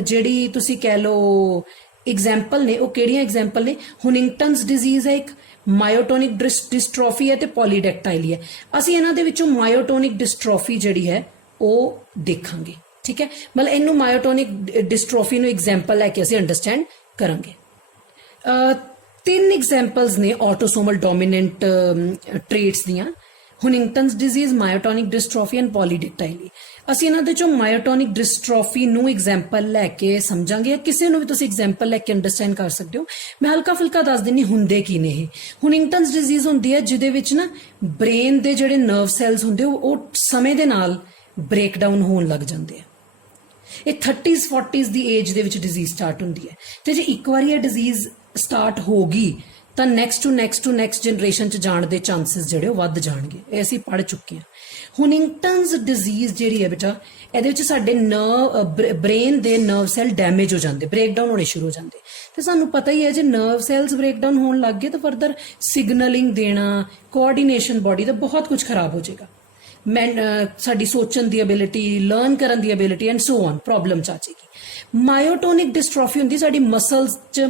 ਜਿਹੜੀ ਤੁਸੀਂ ਕਹਿ ਲਓ एग्जाम्पल ने, वो केड़ियां एग्जाम्पल ने, हुनिंगटन्स डिजीज है, एक मायोटोनिक डिस्ट्रोफी है ते पॉलीडेक्टाइली है। ਅਸੀਂ ਇਹਨਾਂ ਦੇ ਵਿੱਚੋਂ ਮਾਇਓਟੋਨਿਕ ਡਿਸਟ੍ਰੋਫੀ ਜਿਹੜੀ ਹੈ ਉਹ ਦੇਖਾਂਗੇ। ਠੀਕ ਹੈ, ਮਤਲਬ ਇਹਨੂੰ ਮਾਇਓਟੋਨਿਕ ਡਿਸਟ੍ਰੋਫੀ ਨੂੰ ਐਗਜ਼ਾਮਪਲ ਲੈ ਕੇ ਅਸੀਂ ਅੰਡਰਸਟੈਂਡ ਕਰਾਂਗੇ। ਤਿੰਨ ਐਗਜ਼ਾਮਪਲਸ ਨੇ ਆਟੋਸੋਮਲ ਡੋਮੀਨੈਂਟ ਟ੍ਰੇਟਸ ਦੀਆਂ, ਹੁਨਿੰਗਟਨਸ ਡਿਜ਼ੀਜ਼, ਮਾਇਓਟੋਨਿਕ ਡਿਸਟ੍ਰੋਫੀ ਐਂਡ ਪੋਲੀਡੈਕਟਾਈਲੀ। ਅਸੀਂ ਇਹਨਾਂ ਦੇ ਚੋਂ ਮਾਇਓਟੋਨਿਕ ਡਿਸਟ੍ਰੋਫੀ ਨੂੰ ਐਗਜ਼ਾਮਪਲ ਲੈ ਕੇ ਸਮਝਾਂਗੇ। ਕਿਸੇ ਨੂੰ ਵੀ ਤੁਸੀਂ ਐਗਜ਼ਾਮਪਲ ਲੈ ਕੇ ਅੰਡਰਸਟੈਂਡ ਕਰ ਸਕਦੇ ਹੋ। ਮੈਂ ਹਲਕਾ ਫੁਲਕਾ ਦੱਸ ਦਿੰਦੀ ਹੁੰਦੇ ਕੀ ਨੇ ਇਹ। ਹੁਨਿੰਗਟਨਸ ਡਿਜ਼ੀਜ਼ ਹੁੰਦੀ ਹੈ ਜਿਹਦੇ ਵਿੱਚ ਨਾ ਬ੍ਰੇਨ ਦੇ ਜਿਹੜੇ ਨਰਵ ਸੈਲਸ ਹੁੰਦੇ ਉਹ ਸਮੇਂ ਦੇ ਨਾਲ ਬ੍ਰੇਕਡਾਊਨ ਹੋਣ ਲੱਗ ਜਾਂਦੇ ਆ। ਇਹ 30s 40s ਦੀ ਏਜ ਦੇ ਵਿੱਚ ਡਿਜ਼ੀਜ਼ ਸਟਾਰਟ ਹੁੰਦੀ ਹੈ, ਤੇ ਜੇ ਇੱਕ ਵਾਰੀ ਇਹ ਡਿਜ਼ੀਜ਼ ਸਟਾਰਟ ਹੋ ਗਈ ਤਾਂ ਨੈਕਸਟ ਟੂ ਨੈਕਸਟ ਜਨਰੇਸ਼ਨ ਚ ਜਾਣ ਦੇ ਚਾਂਸਸ ਜਿਹੜੇ ਉਹ ਵੱਧ ਜਾਣਗੇ। ਇਹ ਅਸੀਂ ਪੜ੍ਹ ਚੁੱਕੇ ਹਾਂ। ਹੁਨਿੰਗਟਨਸ ਡਿਜ਼ੀਜ਼ ਜਿਹੜੀ ਹੈ ਬੇਟਾ, ਇਹਦੇ ਵਿੱਚ ਸਾਡੇ ਬ੍ਰੇਨ ਦੇ ਨਰਵ ਸੈਲ ਡੈਮੇਜ ਹੋ ਜਾਂਦੇ, ਬ੍ਰੇਕਡਾਊਨ ਹੋਣੇ ਸ਼ੁਰੂ ਹੋ ਜਾਂਦੇ। ਤੇ ਸਾਨੂੰ ਪਤਾ ਹੀ ਹੈ ਜੇ ਨਰਵ ਸੈਲਸ ਬ੍ਰੇਕਡਾਊਨ ਹੋਣ ਲੱਗ ਗਏ ਤਾਂ ਫਰਦਰ ਸਿਗਨਲਿੰਗ ਦੇਣਾ, ਕੋਆਰਡੀਨੇਸ਼ਨ ਬੋਡੀ ਦਾ ਬਹੁਤ ਕੁਝ ਖਰਾਬ ਹੋ ਜਾਏਗਾ। ਸਾਡੀ ਸੋਚਣ ਦੀ ਐਬਿਲਿਟੀ, ਲਰਨ ਕਰਨ ਦੀ ability and so on problem ਚ ਆ ਜਾਏਗੀ। ਮਾਇਓਟੋਨਿਕ ਡਿਸਟ੍ਰੋਫੀ ਹੁੰਦੀ ਸਾਡੀ ਮਸਲਸ ਚ,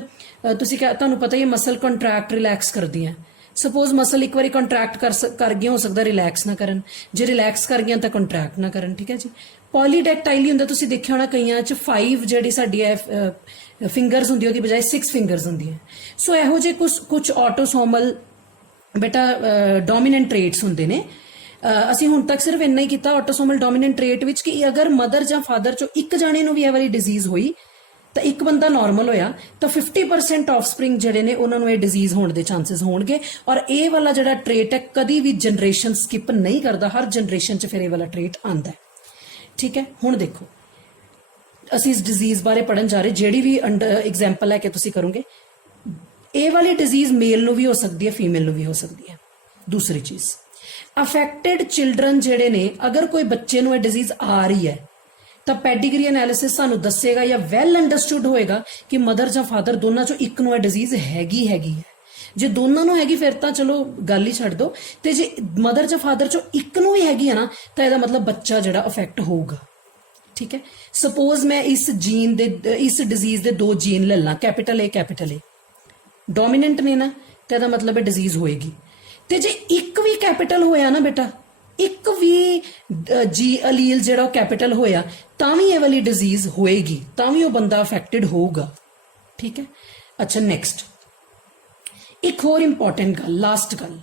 ਤੁਸੀਂ ਤੁਹਾਨੂੰ ਪਤਾ ਹੀ ਹੈ ਮਸਲ ਕੰਟਰੈਕਟ ਰਿਲੈਕਸ ਕਰਦੀਆਂ। ਸਪੋਜ਼ ਮਸਲ ਇੱਕ ਵਾਰੀ ਕੰਟਰੈਕਟ ਕਰ ਗਿਆ, ਹੋ ਸਕਦਾ ਰਿਲੈਕਸ ਨਾ ਕਰਨ, ਜੇ ਰਿਲੈਕਸ ਕਰ ਗਿਆ ਤਾਂ ਕੰਟਰੈਕਟ ਨਾ ਕਰਨ। ਠੀਕ ਹੈ ਜੀ। ਪੋਲੀਡੈਕਟਾਈਲੀ ਹੁੰਦਾ, ਤੁਸੀਂ ਦੇਖਿਆ ਹੋਣਾ ਕਈਆਂ ਚ 5 ਜਿਹੜੀ ਸਾਡੀ ਫਿੰਗਰਸ ਹੁੰਦੀ ਉਹਦੀ ਬਜਾਏ 6 ਫਿੰਗਰਸ ਹੁੰਦੀਆਂ। ਸੋ ਇਹੋ ਜਿਹੇ ਕੁਝ ਆਟੋਸੋਮਲ ਬੇਟਾ ਡੋਮੀਨੈਂਟ ਟ੍ਰੇਟਸ ਹੁੰਦੇ ਨੇ। ਅਸੀਂ ਹੁਣ ਤੱਕ ਸਿਰਫ ਇੰਨਾ ਹੀ ਕੀਤਾ ਆਟੋਸੋਮਲ ਡੋਮੀਨੈਂਟ ਟ੍ਰੇਟ ਵਿੱਚ ਕਿ ਅਗਰ ਮਦਰ ਜਾਂ ਫਾਦਰ ਚੋਂ ਇੱਕ ਜਾਣੇ ਨੂੰ ਵੀ ਇਹ ਵਾਲੀ ਡਿਜ਼ੀਜ਼ ਹੋਈ ਤਾਂ ਇੱਕ ਬੰਦਾ ਨਾਰਮਲ ਹੋਇਆ ਤਾਂ 50% ਆਫਸਪ੍ਰਿੰਗ ਜਿਹੜੇ ਨੇ ਉਹਨਾਂ ਨੂੰ ਇਹ ਡਿਜ਼ੀਜ਼ ਹੋਣ ਦੇ ਚਾਂਸਸ ਹੋਣਗੇ। ਔਰ ਇਹ ਵਾਲਾ ਜਿਹੜਾ ਟ੍ਰੇਟ ਹੈ ਕਦੀ ਵੀ ਜਨਰੇਸ਼ਨ ਸਕਿਪ ਨਹੀਂ ਕਰਦਾ, ਹਰ ਜਨਰੇਸ਼ਨ 'ਚ ਫਿਰ ਇਹ ਵਾਲਾ ਟ੍ਰੇਟ ਆਉਂਦਾ ਹੈ। ਠੀਕ ਹੈ, ਹੁਣ ਦੇਖੋ ਅਸੀਂ ਇਸ ਡਿਜ਼ੀਜ਼ ਬਾਰੇ ਪੜਨ ਜਾ ਰਹੇ, ਜਿਹੜੀ ਵੀ ਅੰਡਰ ਐਗਜ਼ਾਮਪਲ ਲੈ ਕੇ ਤੁਸੀਂ ਕਰੋਗੇ, ਇਹ ਵਾਲੀ ਡਿਜ਼ੀਜ਼ ਮੇਲ ਨੂੰ ਵੀ ਹੋ ਸਕਦੀ ਹੈ, ਫੀਮੇਲ ਨੂੰ ਵੀ ਹੋ ਸਕਦੀ ਹੈ। ਦੂਸਰੀ ਚੀਜ਼, ਅਫੈਕਟਡ ਚਿਲਡਰਨ ਜਿਹੜੇ ਨੇ, ਅਗਰ ਕੋਈ ਬੱਚੇ ਨੂੰ ਇਹ ਡਿਜ਼ੀਜ਼ ਆ ਰਹੀ ਹੈ ਤਾਂ ਪੈਡੀਗਰੀ ਐਨਾਲਿਸਿਸ ਸਾਨੂੰ ਦੱਸੇਗਾ ਜਾਂ ਵੈਲ ਅੰਡਰਸਟੂਡ ਹੋਏਗਾ ਕਿ ਮਦਰ ਜਾਂ ਫਾਦਰ ਦੋਨਾਂ ਚੋਂ ਇੱਕ ਨੂੰ ਇਹ ਡਿਜ਼ੀਜ਼ ਹੈਗੀ ਹੈ। ਜੇ ਦੋਨਾਂ ਨੂੰ ਹੈਗੀ ਫਿਰ ਤਾਂ ਚਲੋ ਗੱਲ ਹੀ ਛੱਡ ਦੋ, ਤੇ ਜੇ ਮਦਰ ਜਾਂ ਫਾਦਰ ਚੋਂ ਇੱਕ ਨੂੰ ਵੀ ਹੈਗੀ ਹੈ ਨਾ, ਤਾਂ ਇਹਦਾ ਮਤਲਬ ਬੱਚਾ ਜਿਹੜਾ ਅਫੈਕਟ ਹੋਊਗਾ। ਠੀਕ ਹੈ, ਸਪੋਜ਼ ਮੈਂ ਇਸ ਜੀਨ ਦੇ, ਇਸ ਡਿਜ਼ੀਜ਼ ਦੇ 2 ਜੀਨ ਲੈ ਲਾਂ, ਕੈਪੀਟਲ A ਡੋਮੀਨੈਂਟ ਨੇ ਨਾ, ਤੇ ਇਹਦਾ ਮਤਲਬ ਇਹ ਡਿਜ਼ੀਜ਼ ਹੋਏਗੀ। ਤੇ ਜੇ ਇੱਕ ਵੀ ਕੈਪੀਟਲ ਹੋਇਆ ਨਾ ਬੇਟਾ, ਇੱਕ ਵੀ ਜੀ ਅਲੀਲ ਜਿਹੜਾ ਉਹ ਕੈਪੀਟਲ ਹੋਇਆ, ਤਾਂ ਵੀ ਇਹ ਵਾਲੀ ਡਿਜ਼ੀਜ਼ ਹੋਏਗੀ, ਤਾਂ ਵੀ ਉਹ ਬੰਦਾ ਅਫੈਕਟਡ ਹੋਊਗਾ। ਠੀਕ ਹੈ, ਅੱਛਾ ਨੈਕਸਟ, ਇੱਕ ਹੋਰ ਇੰਪੋਰਟੈਂਟ ਗੱਲ, ਲਾਸਟ ਗੱਲ,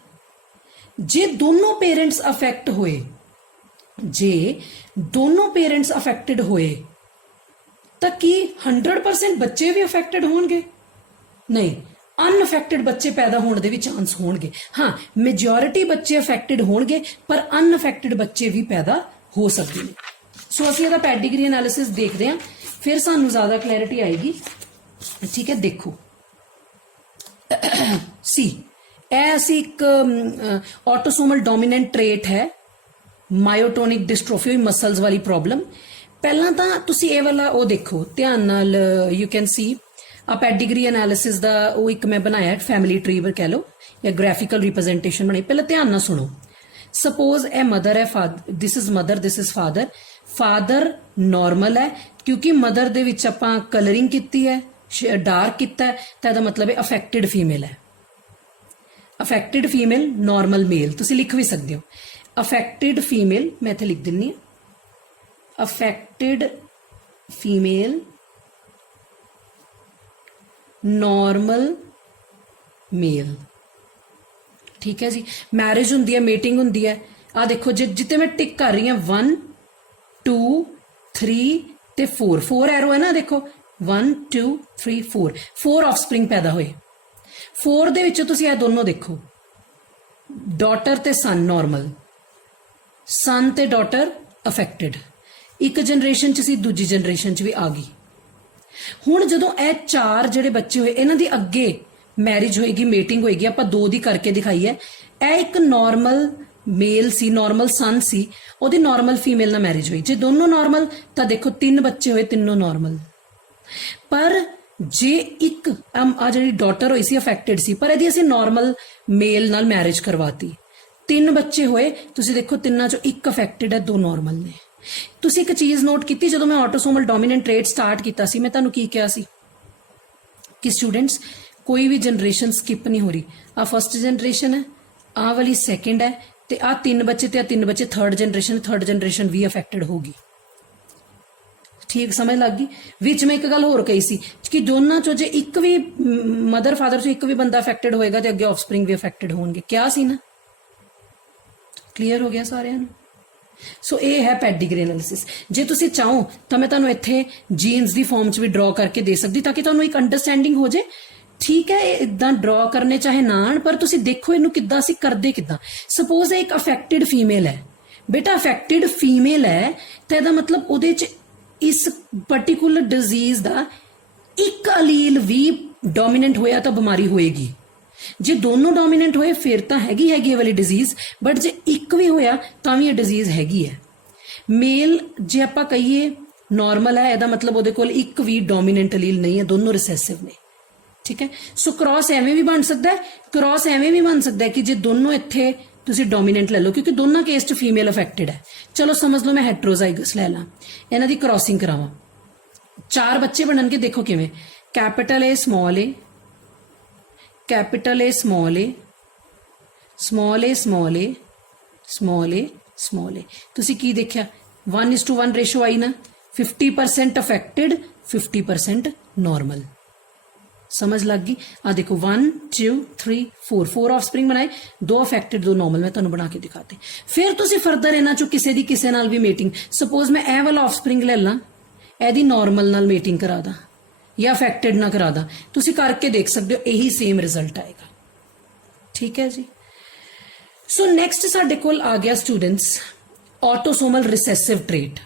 ਜੇ ਦੋਨੋਂ ਪੇਰੈਂਟਸ ਅਫੈਕਟ ਹੋਏ, ਜੇ ਦੋਨੋਂ ਪੇਰੈਂਟਸ ਅਫੈਕਟਡ ਹੋਏ ਤਾਂ ਕੀ 100% ਬੱਚੇ ਵੀ ਅਫੈਕਟਡ ਹੋਣਗੇ? ਨਹੀਂ, ਅਨਅਫੈਕਟਡ ਬੱਚੇ ਪੈਦਾ ਹੋਣ ਦੇ ਵੀ ਚਾਂਸ ਹੋਣਗੇ। ਹਾਂ, ਮੈਜੋਰਿਟੀ ਬੱਚੇ ਅਫੈਕਟਡ ਹੋਣਗੇ, ਪਰ ਅਨਅਫੈਕਟਡ ਬੱਚੇ ਵੀ ਪੈਦਾ ਹੋ ਸਕਦੇ ਨੇ। ਸੋ ਅਸੀਂ ਇਹਦਾ ਪੈਡੀਗਰੀ ਐਨਾਲਿਸਿਸ ਦੇਖਦੇ ਹਾਂ, ਫਿਰ ਸਾਨੂੰ ਜ਼ਿਆਦਾ ਕਲੈਰਿਟੀ ਆਏਗੀ। ਠੀਕ ਹੈ, ਦੇਖੋ ਸੀ, ਇਹ ਅਸੀਂ ਇੱਕ ਆਟੋਸੋਮਲ ਡੋਮੀਨੈਂਟ ਟ੍ਰੇਟ ਹੈ, ਮਾਇਓਟੋਨਿਕ ਡਿਸਟ੍ਰੋਫੀ, ਮਸਲਸ ਵਾਲੀ ਪ੍ਰੋਬਲਮ। ਪਹਿਲਾਂ ਤਾਂ ਤੁਸੀਂ ਇਹ ਵਾਲਾ ਉਹ ਦੇਖੋ ਧਿਆਨ ਨਾਲ, ਯੂ ਕੈਨ ਸੀ ਆ ਪੈਡੀਗਰੀ ਐਨਾਲਿਸਿਸ ਦਾ ਉਹ ਇੱਕ ਮੈਂ ਬਣਾਇਆ ਫੈਮਿਲੀ ਟਰੀ ਕਹਿ ਲਓ, ਜਾਂ ਗ੍ਰਾਫਿਕਲ ਰਿਪਰੈਜ਼ੈਂਟੇਸ਼ਨ ਬਣਾਈ। ਪਹਿਲਾਂ ਧਿਆਨ ਨਾਲ ਸੁਣੋ, ਸਪੋਜ਼ ਇਹ ਮਦਰ ਹੈ, this is mother, this is father. Father normal ਹੈ, ਕਿਉਂਕਿ ਮਦਰ ਦੇ ਵਿੱਚ ਆਪਾਂ ਕਲਰਿੰਗ ਕੀਤੀ ਹੈ, ਡਾਰਕ ਕੀਤਾ ਹੈ, ਤਾਂ ਇਹਦਾ ਮਤਲਬ ਹੈ ਅਫੈਕਟਡ ਫੀਮੇਲ ਹੈ। ਅਫੈਕਟਡ ਫੀਮੇਲ, ਨਾਰਮਲ ਮੇਲ, ਤੁਸੀਂ ਲਿਖ ਵੀ ਸਕਦੇ ਹੋ। ਅਫੈਕਟਡ ਫੀਮੇਲ, ਮੈਂ ਇੱਥੇ ਲਿਖ ਦਿੰਨੀ ਹਾਂ, ਅਫੈਕਟਡ ਫੀਮੇਲ, ਨਾਰਮਲ ਮੇਲ। ਠੀਕ ਹੈ ਜੀ, ਮੈਰਿਜ ਹੁੰਦੀ ਹੈ, ਮੀਟਿੰਗ ਹੁੰਦੀ ਹੈ। ਆ ਦੇਖੋ, ਜਿੱਤੇ ਮੈਂ ਟਿਕ ਕਰ ਰਹੀ ਹਾਂ 1 2 3 ਤੇ 4 ਐਰੋ ਹੈ ਨਾ, ਦੇਖੋ 1 2 3 4 ਆਫਸਪ੍ਰਿੰਗ ਪੈਦਾ ਹੋਏ। 4 ਦੇ ਵਿੱਚੋਂ ਤੁਸੀਂ ਇਹ ਦੋਨੋਂ ਦੇਖੋ, ਡਾਟਰ ਤੇ ਸਨ ਨਾਰਮਲ, ਸਨ ਤੇ ਡਾਟਰ ਅਫੈਕਟਡ। ਇੱਕ ਜਨਰੇਸ਼ਨ ਚ ਸੀ, ਦੂਜੀ ਜਨਰੇਸ਼ਨ ਚ ਵੀ ਆ ਗਈ। ਹੁਣ ਜਦੋਂ ਇਹ 4 ਜਿਹੜੇ ਬੱਚੇ ਹੋਏ, ਇਹਨਾਂ ਦੀ ਅੱਗੇ ਮੈਰਿਜ ਹੋਏਗੀ, ਮੀਟਿੰਗ ਹੋਏਗੀ, ਆਪਾਂ 2 ਦੀ ਕਰਕੇ ਦਿਖਾਈ ਹੈ। ਇਹ ਇੱਕ ਨਾਰਮਲ ਮੇਲ ਸੀ, ਨਾਰਮਲ ਸਨ ਸੀ, ਉਹਦੀ ਨਾਰਮਲ ਫੀਮੇਲ ਨਾਲ ਮੈਰਿਜ ਹੋਈ। ਜੇ ਦੋਨੋਂ ਨਾਰਮਲ ਤਾਂ ਦੇਖੋ 3 ਬੱਚੇ ਹੋਏ, ਤਿੰਨੋਂ ਨਾਰਮਲ। ਪਰ ਜੇ ਇੱਕ ਆ ਜਿਹੜੀ ਡਾਟਰ ਹੋਈ ਸੀ ਅਫੈਕਟਡ ਸੀ, ਪਰ ਇਹਦੀ ਅਸੀਂ ਨਾਰਮਲ ਮੇਲ ਨਾਲ ਮੈਰਿਜ ਕਰਵਾਤੀ, 3 ਬੱਚੇ ਹੋਏ, ਤੁਸੀਂ ਦੇਖੋ ਤਿੰਨਾਂ ਚੋਂ ਇੱਕ ਅਫੈਕਟਡ ਹੈ, 2 ਨਾਰਮਲ ਨੇ। ਤੁਸੀਂ ਇੱਕ ਚੀਜ਼ ਨੋਟ ਕੀਤੀ, ਜਦੋਂ ਮੈਂ ਆਟੋਸੋਮਲ ਡੋਮੀਨੈਂਟ ਟ੍ਰੇਟ ਸਟਾਰਟ ਕੀਤਾ ਸੀ, ਮੈਂ ਤੁਹਾਨੂੰ ਕੀ ਕਿਹਾ ਸੀ ਕਿ ਸਟੂਡੈਂਟਸ ਕੋਈ ਵੀ ਜਨਰੇਸ਼ਨ ਸਕਿਪ ਨਹੀਂ ਹੋ ਰਹੀ। ਆ ਫਸਟ ਜਨਰੇਸ਼ਨ ਹੈ, ਆ ਵਾਲੀ ਸੈਕਿੰਡ ਹੈ, ਤੇ ਆ 3 ਬੱਚੇ ਤੇ ਆ 3 ਬੱਚੇ ਥਰਡ ਜਨਰੇਸ਼ਨ ਵੀ ਅਫੈਕਟਡ ਹੋਗੀ। ਠੀਕ ਸਮਝ ਲੱਗ ਗਈ? ਵਿੱਚ ਮੈਂ ਇੱਕ ਗੱਲ ਹੋਰ ਕਹੀ ਸੀ ਕਿ ਦੋਨਾਂ ਚੋਂ ਜੇ ਇੱਕ ਵੀ ਮਦਰ ਫਾਦਰ ਚੋਂ ਇੱਕ ਵੀ ਬੰਦਾ ਅਫੈਕਟਡ ਹੋਏਗਾ ਤੇ ਅੱਗੇ ਆਫਸਪ੍ਰਿੰਗ ਵੀ ਅਫੈਕਟਡ ਹੋਣਗੇ। ਕਿਆ ਸੀ ਨਾ, ਕਲੀਅਰ ਹੋ ਗਿਆ ਸਾਰਿਆਂ ਨੂੰ? ਸੋ ਇਹ ਹੈ ਪੈਡੀਗਰੀ ਐਨਾਲਿਸਿਸ। ਜੇ ਤੁਸੀਂ ਚਾਹੋ ਤਾਂ ਮੈਂ ਤੁਹਾਨੂੰ ਇੱਥੇ ਜੀਨਸ ਦੀ ਫਾਰਮ 'ਚ ਵੀ ਡਰਾ ਕਰਕੇ ਦੇ ਸਕਦੀ, ਤਾਂ ਕਿ ਤੁਹਾਨੂੰ ਇੱਕ ਅੰਡਰਸਟੈਂਡਿੰਗ ਹੋ ਜੇ। ਠੀਕ ਹੈ, ਇਦਾਂ ਡਰਾ ਕਰਨੇ ਚਾਹੇ ਨਾ ਆਣ, ਪਰ ਤੁਸੀਂ ਦੇਖੋ ਇਹਨੂੰ ਕਿੱਦਾਂ ਅਸੀਂ ਕਰਦੇ ਕਿੱਦਾਂ। ਸਪੋਜ਼ ਇਹ ਇੱਕ ਅਫੈਕਟਡ ਫੀਮੇਲ ਹੈ ਬੇਟਾ, ਅਫੈਕਟਡ ਫੀਮੇਲ ਹੈ ਤਾਂ ਇਹਦਾ ਮਤਲਬ ਉਹਦੇ 'ਚ ਇਸ ਪਾਰਟਿਕੂਲਰ ਡਿਜ਼ੀਜ਼ ਦਾ ਇੱਕ ਅਲੀਲ ਵੀ ਡੋਮੀਨੈਂਟ ਹੋਇਆ ਤਾਂ ਬਿਮਾਰੀ ਹੋਏਗੀ। ਜੇ ਦੋਨੋਂ ਡੋਮੀਨੈਂਟ ਹੋਏ ਫਿਰ ਤਾਂ ਹੈਗੀ ਇਹ ਵਾਲੀ ਡਿਜ਼ੀਜ਼, ਬਟ ਜੇ ਇੱਕ ਵੀ ਹੋਇਆ ਤਾਂ ਵੀ ਇਹ ਡਿਜ਼ੀਜ਼ ਹੈਗੀ ਹੈ। ਮੇਲ ਜੇ ਆਪਾਂ ਕਹੀਏ ਨਾਰਮਲ ਹੈ, ਇਹਦਾ ਮਤਲਬ ਉਹਦੇ ਕੋਲ ਇੱਕ ਵੀ ਡੋਮੀਨੈਂਟ ਅਲੀਲ ਨਹੀਂ ਹੈ, ਦੋਨੋਂ ਰਿਸੈਸਿਵ ਨੇ। ਠੀਕ ਹੈ, ਸੋ ਕ੍ਰਾਸ ਐਵੇਂ ਵੀ ਬਣ ਸਕਦਾ ਹੈ, ਕ੍ਰਾਸ ਐਵੇਂ ਵੀ ਬਣ ਸਕਦਾ ਹੈ ਕਿ ਜੇ ਦੋਨੋਂ ਇੱਥੇ ਤੁਸੀਂ ਡੋਮੀਨੈਂਟ ਲੈ ਲਓ, ਕਿਉਂਕਿ ਦੋਨਾਂ ਕੇਸ 'ਚ ਫੀਮੇਲ ਅਫੈਕਟਡ ਹੈ। ਚਲੋ ਸਮਝ ਲਓ ਮੈਂ ਹੈਟਰੋਜ਼ਾਈਗਸ ਲੈ ਲਾਂ, ਇਹਨਾਂ ਦੀ ਕ੍ਰਾਸਿੰਗ ਕਰਾਵਾਂ, 4 ਬੱਚੇ ਬਣਨਗੇ। ਦੇਖੋ ਕਿਵੇਂ, capital A ਸਮॉल a, capital A small a, small a small a, small a small a। ਤੁਸੀਂ ਕੀ ਦੇਖਿਆ, 1:1 ਰੇਸ਼ੋ ਆਈ ਨਾ, 50% ਅਫੈਕਟਡ 50% ਨਾਰਮਲ। ਸਮਝ ਲੱਗ ਗਈ? ਆ ਦੇਖੋ 1 2 3 4 ਆਫਸਪ੍ਰਿੰਗ ਬਣਾਏ, 2 ਅਫੈਕਟਡ 2 ਨਾਰਮਲ। ਮੈਂ ਤੁਹਾਨੂੰ ਬਣਾ ਕੇ ਦਿਖਾਤੇ। ਫਿਰ ਤੁਸੀਂ ਫਰਦਰ ਇਹਨਾਂ ਚੋਂ ਕਿਸੇ ਦੀ ਕਿਸੇ ਨਾਲ ਵੀ ਮੀਟਿੰਗ, ਸਪੋਜ਼ ਮੈਂ ਇਹ ਵਾਲਾ ਆਫਸਪ੍ਰਿੰਗ ਲੈ ਲਾਂ, ਇਹਦੀ ਨਾਰਮਲ ਨਾਲ ਮੀਟਿੰਗ ਕਰਾ ਦਾਂ ਜਾਂ ਅਫੈਕਟਡ ਨਾ ਕਰਾ ਦਾਂ, ਤੁਸੀਂ ਕਰਕੇ ਦੇਖ ਸਕਦੇ ਹੋ, ਇਹੀ ਸੇਮ ਰਿਜ਼ਲਟ ਆਏਗਾ। ਠੀਕ ਹੈ ਜੀ। ਸੋ ਨੈਕਸਟ ਸਾਡੇ ਕੋਲ ਆ ਗਿਆ ਸਟੂਡੈਂਟਸ ਆਟੋਸੋਮਲ ਰਿਸੈਸਿਵ ਟ੍ਰੇਟ।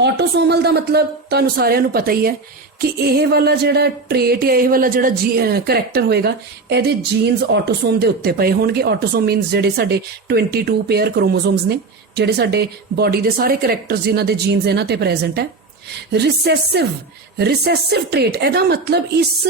ਆਟੋਸੋਮਲ ਦਾ ਮਤਲਬ ਤੁਹਾਨੂੰ ਸਾਰਿਆਂ ਨੂੰ ਪਤਾ ਹੀ ਹੈ ਕਿ ਇਹ ਵਾਲਾ ਜਿਹੜਾ ਟ੍ਰੇਟ ਜਾਂ ਇਹ ਵਾਲਾ ਜਿਹੜਾ ਕਰੈਕਟਰ ਹੋਏਗਾ ਇਹਦੇ ਜੀਨਸ ਆਟੋਸੋਮ ਦੇ ਉੱਤੇ ਪਏ ਹੋਣਗੇ। ਆਟੋਸੋਮ ਮੀਨਸ ਜਿਹੜੇ ਸਾਡੇ 22 ਪੇਅਰ ਕ੍ਰੋਮੋਸੋਮਸ ਨੇ, ਜਿਹੜੇ ਸਾਡੇ ਬਾਡੀ ਦੇ ਸਾਰੇ ਕਰੈਕਟਰਸ ਜਿਨ੍ਹਾਂ ਦੇ ਜੀਨਸ ਇਹਨਾਂ ਤੇ ਪ੍ਰੈਜ਼ੈਂਟ ਹੈ। ਰਿਸੈਸਿਵ ਟ੍ਰੇਟ, ਇਹਦਾ ਮਤਲਬ ਇਸ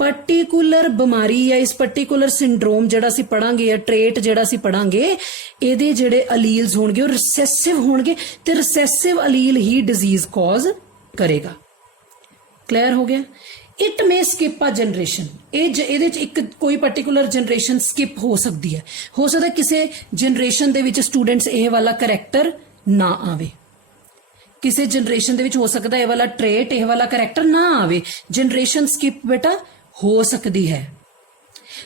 पर्टिकुलर बीमारी या इस पर्टिकुलर सिंड्रोम ਜਿਹੜਾ ਅਸੀਂ ਪੜਾਂਗੇ ਜਾਂ ਟ੍ਰੇਟ ਜਿਹੜਾ ਅਸੀਂ ਪੜਾਂਗੇ ਇਹਦੇ ਜਿਹੜੇ ਅਲੀਲਸ ਹੋਣਗੇ ਉਹ ਰਿਸੈਸਿਵ ਹੋਣਗੇ ਤੇ ਰਿਸੈਸਿਵ ਅਲੀਲ ਹੀ ਡਿਜ਼ੀਜ਼ ਕਾਜ਼ ਕਰੇਗਾ। ਕਲੀਅਰ ਹੋ ਗਿਆ। It may skip a generation, ਇਹਦੇ ਚ ਇੱਕ ਕੋਈ ਪਾਰਟਿਕੂਲਰ ਜਨਰੇਸ਼ਨ ਸਕਿਪ ਹੋ ਸਕਦੀ ਹੈ। ਹੋ ਸਕਦਾ ਕਿਸੇ ਜਨਰੇਸ਼ਨ ਦੇ ਵਿੱਚ ਸਟੂਡੈਂਟਸ ਇਹ ਵਾਲਾ ਕਰੈਕਟਰ ਨਾ ਆਵੇ, ਕਿਸੇ ਜਨਰੇਸ਼ਨ ਦੇ ਵਿੱਚ ਹੋ ਸਕਦਾ ਇਹ ਵਾਲਾ ਟ੍ਰੇਟ ਇਹ ਵਾਲਾ ਕਰੈਕਟਰ ਨਾ ਆਵੇ। ਜਨਰੇਸ਼ਨ ਸਕਿਪ ਬੇਟਾ ਹੋ ਸਕਦੀ ਹੈ।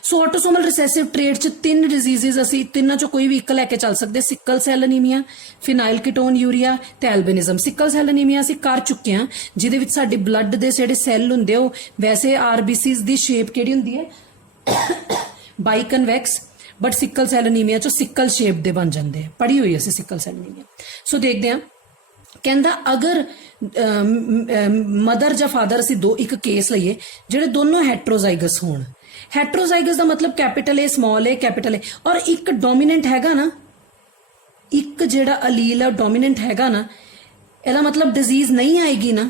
ਸੋ ਆਟੋਸੋਮਲ ਰਿਸੈਸਿਵ ਟ੍ਰੇਟ ਚ 3 ਡਿਜ਼ੀਜ਼ਸ ਅਸੀਂ ਤਿੰਨਾਂ ਚੋਂ ਕੋਈ ਵੀ ਇੱਕ ਲੈ ਕੇ ਚੱਲ ਸਕਦੇ। ਸਿਕਲ ਸੈਲ ਅਨੀਮੀਆ, ਫਿਨਾਈਲ ਕੀਟੋਨ ਯੂਰੀਆ ਤੇ ਐਲਬਿਨਿਜ਼ਮ। ਸਿਕਲ ਸੈਲ ਅਨੀਮੀਆ ਅਸੀਂ ਕਰ ਚੁੱਕੇ ਹਾਂ, ਜਿਹਦੇ ਵਿੱਚ ਸਾਡੇ ਬਲੱਡ ਦੇ ਜਿਹੜੇ ਸੈੱਲ ਹੁੰਦੇ ਉਹ ਵੈਸੇ ਆਰਬੀਸੀਜ਼ ਦੀ ਸ਼ੇਪ ਕਿਹੜੀ ਹੁੰਦੀ ਹੈ, ਬਾਈਕਨਵੈਕਸ, ਬਟ ਸਿਕਲ ਸੈਲ ਅਨੀਮੀਆ ਚੋਂ ਸਿਕਲ ਸ਼ੇਪ ਦੇ ਬਣ ਜਾਂਦੇ ਆ। ਪੜ੍ਹੀ ਹੋਈ ਅਸੀਂ ਸਿਕਲ ਸੈਲ ਅਨੀਮੀਆ। ਸੋ ਦੇਖਦੇ ਹਾਂ, ਕਹਿੰਦਾ ਅਗਰ ਮਦਰ ਜਾਂ ਫਾਦਰ ਅਸੀਂ ਇੱਕ ਕੇਸ ਲਈਏ ਜਿਹੜੇ ਦੋਨੋਂ ਹੈਟਰੋਜ਼ਾਈਗਸ ਹੋਣ। ਹੈਟਰੋਜ਼ਾਈਗਸ ਦਾ ਮਤਲਬ ਕੈਪੀਟਲ ਏ ਸਮਾਲ ਏ ਕੈਪੀਟਲ ਏ, ਔਰ ਇੱਕ ਡੋਮੀਨੈਂਟ ਹੈਗਾ ਨਾ, ਇੱਕ ਜਿਹੜਾ ਅਲੀਲ ਹੈ ਡੋਮੀਨੈਂਟ ਹੈਗਾ ਨਾ, ਇਹਦਾ ਮਤਲਬ ਡਿਜ਼ੀਜ਼ ਨਹੀਂ ਆਏਗੀ ਨਾ।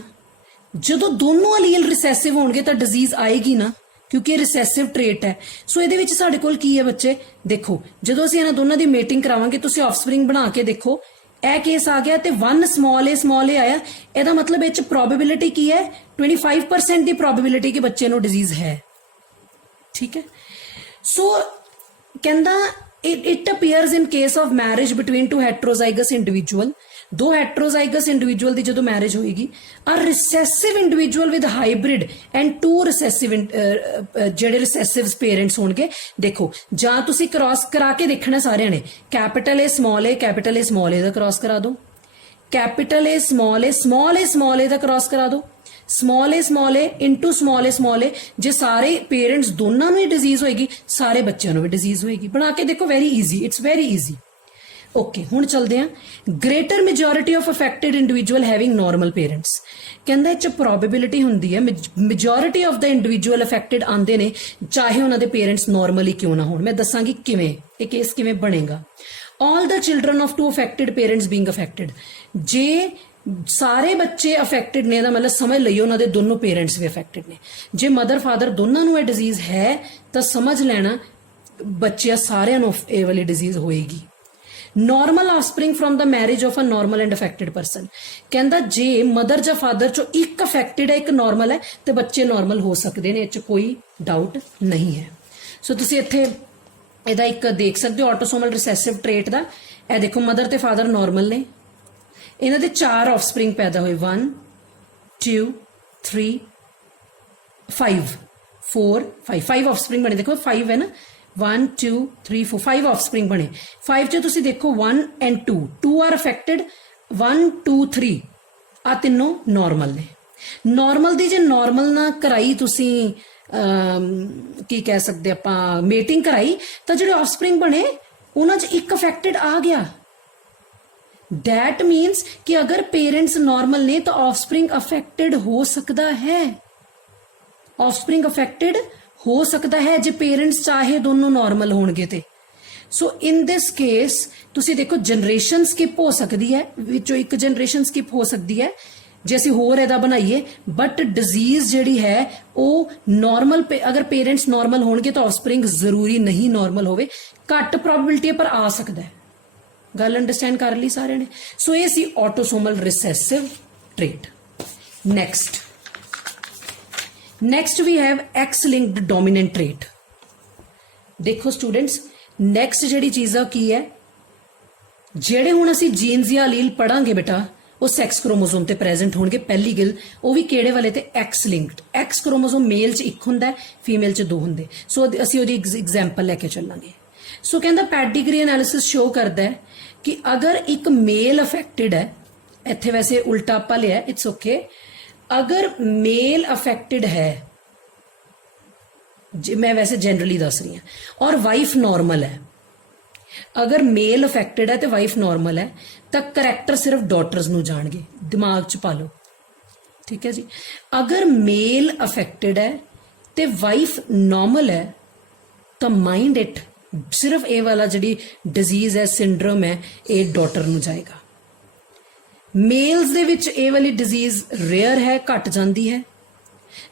ਜਦੋਂ ਦੋਨੋਂ ਅਲੀਲ ਰਿਸੈਸਿਵ ਹੋਣਗੇ ਤਾਂ ਡਿਜ਼ੀਜ਼ ਆਏਗੀ ਨਾ, ਕਿਉਂਕਿ ਇਹ ਰਿਸੈਸਿਵ ਟ੍ਰੇਟ ਹੈ। ਸੋ ਇਹਦੇ ਵਿੱਚ ਸਾਡੇ ਕੋਲ ਕੀ ਹੈ ਬੱਚੇ, ਦੇਖੋ ਜਦੋਂ ਅਸੀਂ ਇਹਨਾਂ ਦੋਨਾਂ ਦੀ ਮੇਟਿੰਗ ਕਰਾਵਾਂਗੇ ਤੁਸੀਂ ਆਫਸਪ੍ਰਿੰਗ ਬਣਾ ਕੇ ਦੇਖੋ, ਇਹ ਕੇਸ ਆ ਗਿਆ ਤੇ 1 ਸਮਾਲ ਏ ਆਇਆ, ਇਹਦਾ ਮਤਲਬ ਇਹ ਚ ਪ੍ਰੋਬੇਬਿਲਿਟੀ ਕੀ ਹੈ, 25% ਦੀ ਪ੍ਰੋਬੇਬਿਲਿਟੀ ਕਿ ਬੱਚੇ ਨੂੰ ਡਿਜ਼ੀਜ਼ ਹੈ। ਠੀਕ ਹੈ। ਸੋ ਕਹਿੰਦਾ it appears in case of marriage between two heterozygous individual, ਦੋ heterozygous individual ਦੀ ਜਦੋਂ ਮੈਰਿਜ ਹੋਏਗੀ, a recessive individual with hybrid and two recessive ਜਿਹੜੇ recessive parents ਹੋਣਗੇ। ਦੇਖੋ ਜਾਂ ਤੁਸੀਂ ਕ੍ਰਾਸ ਕਰਾ ਕੇ ਦੇਖਣਾ ਸਾਰਿਆਂ ਨੇ, ਕੈਪੀਟਲ ਏ ਸਮਾਲ ਏ ਕੈਪੀਟਲ ਏ ਸਮਾਲ ਏ ਦਾ ਕ੍ਰਾਸ ਕਰਾ ਦਿਓ, ਕੈਪੀਟਲ ਏ ਸਮਾਲ ਏ ਦਾ ਕ੍ਰਾਸ ਕਰਾ ਦਿਓ, ਸਮਾਲ ਏ ਇਨਟੂ ਸਮਾਲ ਏ। ਜੇ ਸਾਰੇ ਪੇਰੈਂਟਸ ਦੋਨਾਂ ਨੂੰ ਹੀ ਡਿਜ਼ੀਜ਼ ਹੋਏਗੀ, ਸਾਰੇ ਬੱਚਿਆਂ ਨੂੰ ਵੀ ਡਿਜ਼ੀਜ਼ ਹੋਏਗੀ। ਬਣਾ ਕੇ ਦੇਖੋ, very easy, it's very easy. Okay, ਹੁਣ ਚਲਦੇ ਹਾਂ। Greater majority of affected individual having normal parents, ਕਹਿੰਦਾ ਇਹ ਚ ਪ੍ਰੋਬੇਬਿਲਿਟੀ ਹੁੰਦੀ ਹੈ majority of the individual affected ਆਉਂਦੇ ਨੇ ਚਾਹੇ ਉਹਨਾਂ ਦੇ ਪੇਰੈਂਟਸ ਨਾਰਮਲ ਹੀ ਕਿਉਂ ਨਾ ਹੋਣ। ਮੈਂ ਦੱਸਾਂਗੀ ਕਿਵੇਂ, ਇਹ ਕੇਸ ਕਿਵੇਂ ਬਣੇਗਾ। All the children of two affected parents being affected, ਜੇ ਸਾਰੇ ਬੱਚੇ ਅਫੈਕਟਡ ਨੇ ਇਹਦਾ ਮਤਲਬ ਸਮਝ ਲਈਓ ਉਹਨਾਂ ਦੇ ਦੋਨੋਂ ਪੇਰੈਂਟਸ ਵੀ ਅਫੈਕਟਡ ਨੇ। ਜੇ ਮਦਰ ਫਾਦਰ ਦੋਨਾਂ ਨੂੰ ਇਹ ਡਿਜ਼ੀਜ਼ ਹੈ ਤਾਂ ਸਮਝ ਲੈਣਾ ਬੱਚਿਆਂ ਸਾਰਿਆਂ ਨੂੰ ਇਹ ਵਾਲੀ ਡਿਜ਼ੀਜ਼ ਹੋਏਗੀ। Normal offspring from the marriage of a normal and affected person, ਕਹਿੰਦਾ ਜੇ ਮਦਰ ਜਾਂ ਫਾਦਰ ਚੋਂ ਇੱਕ ਅਫੈਕਟਡ ਹੈ ਇੱਕ ਨਾਰਮਲ ਹੈ ਤੇ ਬੱਚੇ ਨਾਰਮਲ ਹੋ ਸਕਦੇ ਨੇ, ਇਹ ਚ ਕੋਈ ਡਾਊਟ ਨਹੀਂ ਹੈ। ਸੋ ਤੁਸੀਂ ਇੱਥੇ ਇਹਦਾ ਇੱਕ ਦੇਖ ਸਕਦੇ ਹੋ ਆਟੋਸੋਮਲ ਰਿਸੈਸਿਵ ਟ੍ਰੇਟ ਦਾ। ਇਹ ਦੇਖੋ ਮਦਰ ਤੇ ਫਾਦਰ ਨਾਰਮਲ ਨੇ, ਇਹਨਾਂ ਦੇ 4 ਆਫਸਪ੍ਰਿੰਗ ਪੈਦਾ ਹੋਏ, 1 2 3 5 4 5 ਆਫਸਪ੍ਰਿੰਗ ਬਣੇ। ਦੇਖੋ 5 ਹੈ ਨਾ, 1 2 3 4 5 ਆਫਸਪ੍ਰਿੰਗ ਬਣੇ। 5 ਚ ਤੁਸੀਂ ਦੇਖੋ 1 ਐਂਡ 2 ਆਰ ਅਫੈਕਟਡ, 1 2 3 ਆ ਤਿੰਨੋਂ ਨਾਰਮਲ ਨੇ। ਨਾਰਮਲ ਦੀ ਜੇ ਨਾਰਮਲ ਨਾ ਕਰਾਈ ਤੁਸੀਂ ਕੀ ਕਹਿ ਸਕਦੇ ਆਪਾਂ ਮੇਟਿੰਗ ਕਰਾਈ, ਤਾਂ ਜਿਹੜੇ ਆਫਸਪ੍ਰਿੰਗ ਬਣੇ ਉਹਨਾਂ ਚ ਇੱਕ ਅਫੈਕਟਡ ਆ ਗਿਆ। That means कि अगर पेरेंट्स नॉर्मल ने तो ऑफस्प्रिंग अफेक्टेड हो सकता है, ऑफस्प्रिंग अफेक्टेड हो सकता है जे पेरेंट्स चाहे दोनों नॉर्मल होणगे ते। सो इन दिस केस तुसी देखो जनरेशन स्किप हो सकती है, विचों एक जनरेशन स्किप हो सकती है जे असीं होर इहदा बनाईए, बट डिजीज जिहड़ी है वो नॉर्मल अगर पेरेंट्स नॉर्मल होणगे तो ऑफस्प्रिंग जरूरी नहीं नॉर्मल होवे, घट प्रोबेबिलिटी पर आ सकता है। ਗੱਲ ਅੰਡਰਸਟੈਂਡ ਕਰ ਲਈ ਸਾਰਿਆਂ ਨੇ। ਸੋ ਇਹ ਸੀ autosomal recessive trait. Next we have X linked dominant trait. ਦੇਖੋ ਸਟੂਡੈਂਟਸ, ਨੈਕਸਟ ਜਿਹੜੀ ਚੀਜ਼ ਆ ਕੀ ਹੈ, ਜਿਹੜੇ ਹੁਣ ਅਸੀਂ ਜੀਨਸ ਜਾਂ ਅਲੀਲ ਪੜਾਂਗੇ ਬੇਟਾ ਉਹ ਸੈਕਸ ਕ੍ਰੋਮੋਸੋਮ ਤੇ ਪ੍ਰੈਜ਼ੈਂਟ ਹੋਣਗੇ। ਪਹਿਲੀ ਗੱਲ ਉਹ ਵੀ ਕਿਹੜੇ ਵਾਲੇ ਤੇ, ਐਕਸ ਲਿੰਕਡ। ਐਕਸ ਕ੍ਰੋਮੋਸੋਮ ਮੇਲ ਚ ਇੱਕ ਹੁੰਦਾ, ਫੀਮੇਲ ਚ 2 ਹੁੰਦੇ। ਸੋ ਅਸੀਂ ਉਹਦੀ ਐਗਜ਼ਾਮਪਲ ਲੈ ਕੇ ਚੱਲਾਂਗੇ। ਸੋ ਕਹਿੰਦਾ ਪੈਡੀਗਰੀ ਐਨਾਲਿਸਿਸ ਸ਼ੋ ਕਰਦਾ ਹੈ ਕਿ ਅਗਰ ਇੱਕ ਮੇਲ ਅਫੈਕਟਡ ਹੈ, ਇੱਥੇ ਵੈਸੇ ਉਲਟਾ ਆਪਾਂ ਲਿਆ, ਇਟਸ ਓਕੇ, ਅਗਰ ਮੇਲ ਅਫੈਕਟਡ ਹੈ, ਮੈਂ ਵੈਸੇ ਜਨਰਲੀ ਦੱਸ ਰਹੀ ਹਾਂ, ਔਰ ਵਾਈਫ ਨਾਰਮਲ ਹੈ, अगर मेल अफेक्टेड है तो वाइफ नॉर्मल है तो करैक्टर सिर्फ डॉटर्स नू जाणगे, दिमाग च पा लो, ठीक है जी। अगर मेल अफेक्टेड है तो वाइफ नॉर्मल है तो माइंड इट सिर्फ ये वाला जी डिजीज है, सिंड्रोम है, ये डॉटर नू जाएगा। मेल्स दे विच ये वाली डिजीज रेयर है, घट जाती है।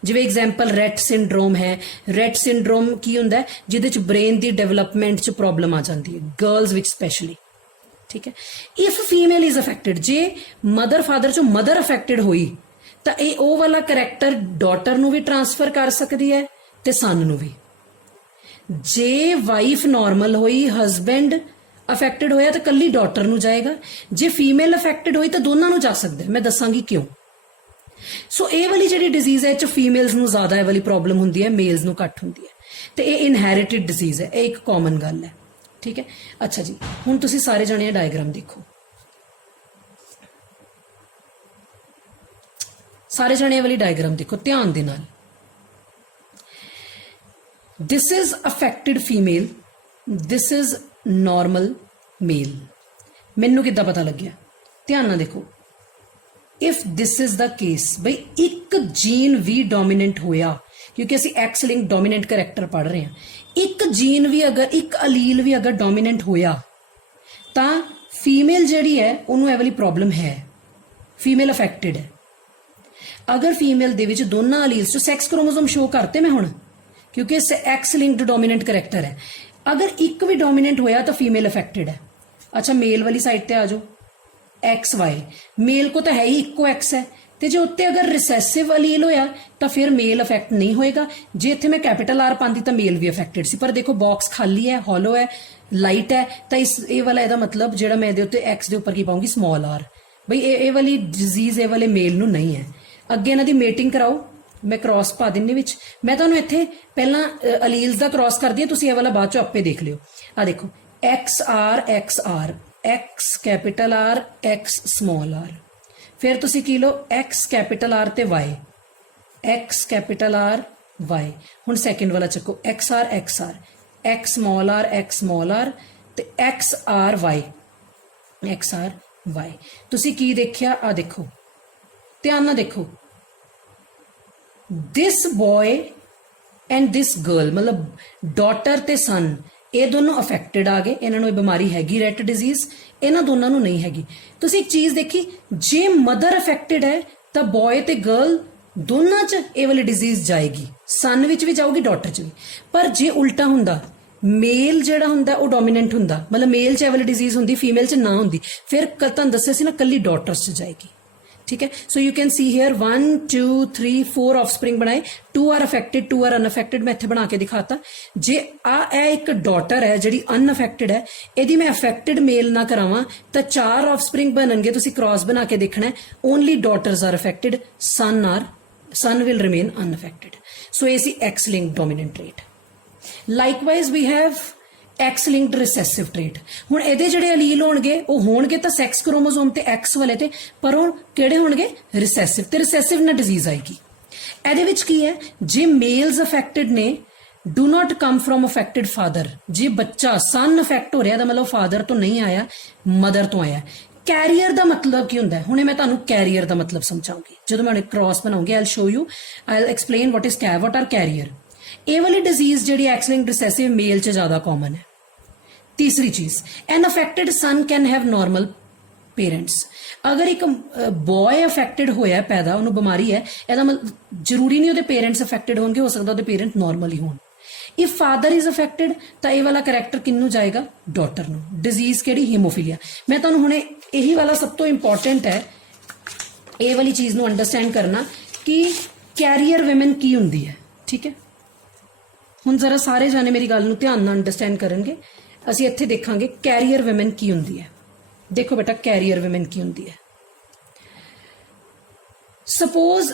जिवें एग्जाम्पल रैट सिंड्रोम है। रैट सिंड्रोम की हुंदा है जिहदे च ब्रेन दी डेवलपमेंट च प्रॉब्लम आ जाती है, गर्ल्स विच स्पैशली, ठीक है। If female is affected, J mother father चो मदर अफेक्टेड हुई तो ये ओ वाला करैक्टर डॉटर नू भी ट्रांसफर कर सकती है ते सन नू भी। जे वाइफ नॉर्मल हुई, हसबैंड अफेक्टेड होया तो कल्ली डॉटर नू जाएगा। जे फीमेल अफेक्टेड हुई तो दोनों नू जा सकता है, मैं दसांगी क्यों। सो ये वाली जी डिजीज है फीमेल्स नू ज्यादा ये वाली प्रॉब्लम होंदी है, मेल्स नू घट होंदी है, तो ये इनहेरिटेड डिजीज है, ये एक कॉमन गल है, ठीक है। अच्छा जी, हुण तुसीं सारे जने डायग्राम देखो, सारे जने वाली डायग्राम देखो ध्यान दे नाल। This is affected female, this is normal male. मैनू किद्दां पता लग्या, ध्यान नाल देखो। If this is the case, बई एक जीन भी डोमिनेंट होया, क्योंकि असी एक्स लिंक डोमिनेंट करैक्टर पढ़ रहे हैं, एक जीन भी अगर, एक अलील भी अगर डोमिनेंट होया तो फीमेल जिहड़ी है उन्होंने ये वाली प्रॉब्लम है, फीमेल अफेक्टेड है। अगर फीमेल दे विच दोनों अलील्स, सैक्स क्रोमोसोम शो करते मैं हुण, क्योंकि एक्स लिंक्ड डोमिनेंट करैक्टर है, अगर एक भी डोमिनेंट होया तो फीमेल अफेक्टेड है। अच्छा, मेल वाली साइड ते आ जाओ, एक्स वाई, मेल को तो है ही इक्को एक्स है, तो जो उत्ते अगर रिसैसिव अलील होया तो फिर मेल अफेक्ट नहीं होएगा। जे इत्थे मैं कैपिटल आर पाती तो मेल भी अफेक्टेड सी, पर देखो बॉक्स खाली है, हॉलो है, लाइट है, तो इस ये वाला एदा मतलब जो मैं एक्स के उपर की पाऊंगी स्मॉल आर, बई ये वाली डिजीज ये वाले मेल नू नहीं है। अगे इन्हां दी मेटिंग कराओ, मैं क्रॉस पा दिन्नी विच, मैं तुहानूं इत्थे पहला अलील्स दा क्रॉस कर दी, तुसीं ये वाला बाद चों आपे देख लिओ। आ देखो X R, X capital R, X small R, फिर तुसीं की लो एक्स कैपिटल आर ते Y, X capital R Y. हुण सैकेंड वाला चको X R, X small R ते X R Y, X R Y. तुसीं की देखिया, आ देखो ध्यान नाल देखो, this boy and this girl, मतलब डॉटर ते सन, ये दोनों अफेक्टेड आ गए, इन्होंने बीमारी हैगी रैट डिजीज, इन्होंने दोनों नू नहीं हैगी। तुसीं एक चीज देखी, जे मदर अफेक्टेड है तो बॉय ते गर्ल दोनों च ये वाली डिजीज जाएगी, सन विच भी जाऊगी, डॉटर च भी। पर जे उल्टा हुंदा, मेल जिहड़ा हुंदा वो डोमिनेंट हुंदा, मतलब मेल च ये वाली डिजीज हुंदी, फीमेल च ना हुंदी, फिर तुहानूं दस्सिया सी ना कल्ली डॉटर्स च जाएगी, ठीक है। So you can see here 1 2 3 4 offspring बनाए, 2 आर अफेक्टेड, 2 आर अनअफेक्टेड, मैं इत्थे बना के दिखाता। जे एक डॉटर है जिहड़ी अनअफेक्टेड है, यदि मैं अफेक्टेड मेल ना करावां तो 4 ऑफस्प्रिंग बनणगे, तुसीं क्रॉस बना के देखना है, only daughters are affected, son will remain unaffected. So ये सी X linked dominant trait. Likewise we have X linked recessive trait. हुण इहदे जिहड़े अलील होणगे वो होणगे तो सैक्स क्रोमोसोम ते एक्स वाले ते, पर वो किहड़े होणगे रिसैसिव, ते रिसैसिव ना डिजीज आएगी। इहदे विच की है, जे मेल्स अफेक्टेड ने do not come from affected father, जे बच्चा सन अफेक्ट हो रहा तो मतलब फादर तो नहीं आया, मदर तो आया। कैरियर का मतलब की होंदा है, हुणे मैं तुहानूं कैरियर का मतलब समझाऊंगी, जो मैं क्रॉस बनाऊंगी, I will show you, I will explain what are carrier. ये वाली डिजीज जिहड़ी एक्स लिंक्ड रिसैसिव मेल च ज्यादा कॉमन है। तीसरी चीज, an affected son can have normal parents. अगर एक बॉय अफेक्टेड होया पैदा, उन्होंने बीमारी है, ਇਹਦਾ मतलब जरूरी नहीं ਉਹਦੇ पेरेंट्स अफेक्टेड होंगे, हो सकता ਉਹਦੇ पेरेंट नॉर्मल ही होण। इफ फादर इज अफेक्टेड तो ये वाला करैक्टर किन्नू जाएगा, डॉटर नू। डिजीज केड़ी, हीमोफीलिया। मैं तुहानूं हुणे यही वाला सब तो इंपॉर्टेंट है, ये वाली चीज नू अंडरस्टैंड करना कि कैरियर वुमेन की हुंदी है, ठीक है। हुण जरा सारे जाने मेरी गल नू ध्यान नाल अंडरस्टैंड करनगे। ਅਸੀਂ ਇੱਥੇ ਦੇਖਾਂਗੇ कैरियर वुमेन की ਹੁੰਦੀ है। देखो बेटा कैरियर वुमेन की ਹੁੰਦੀ है। सपोज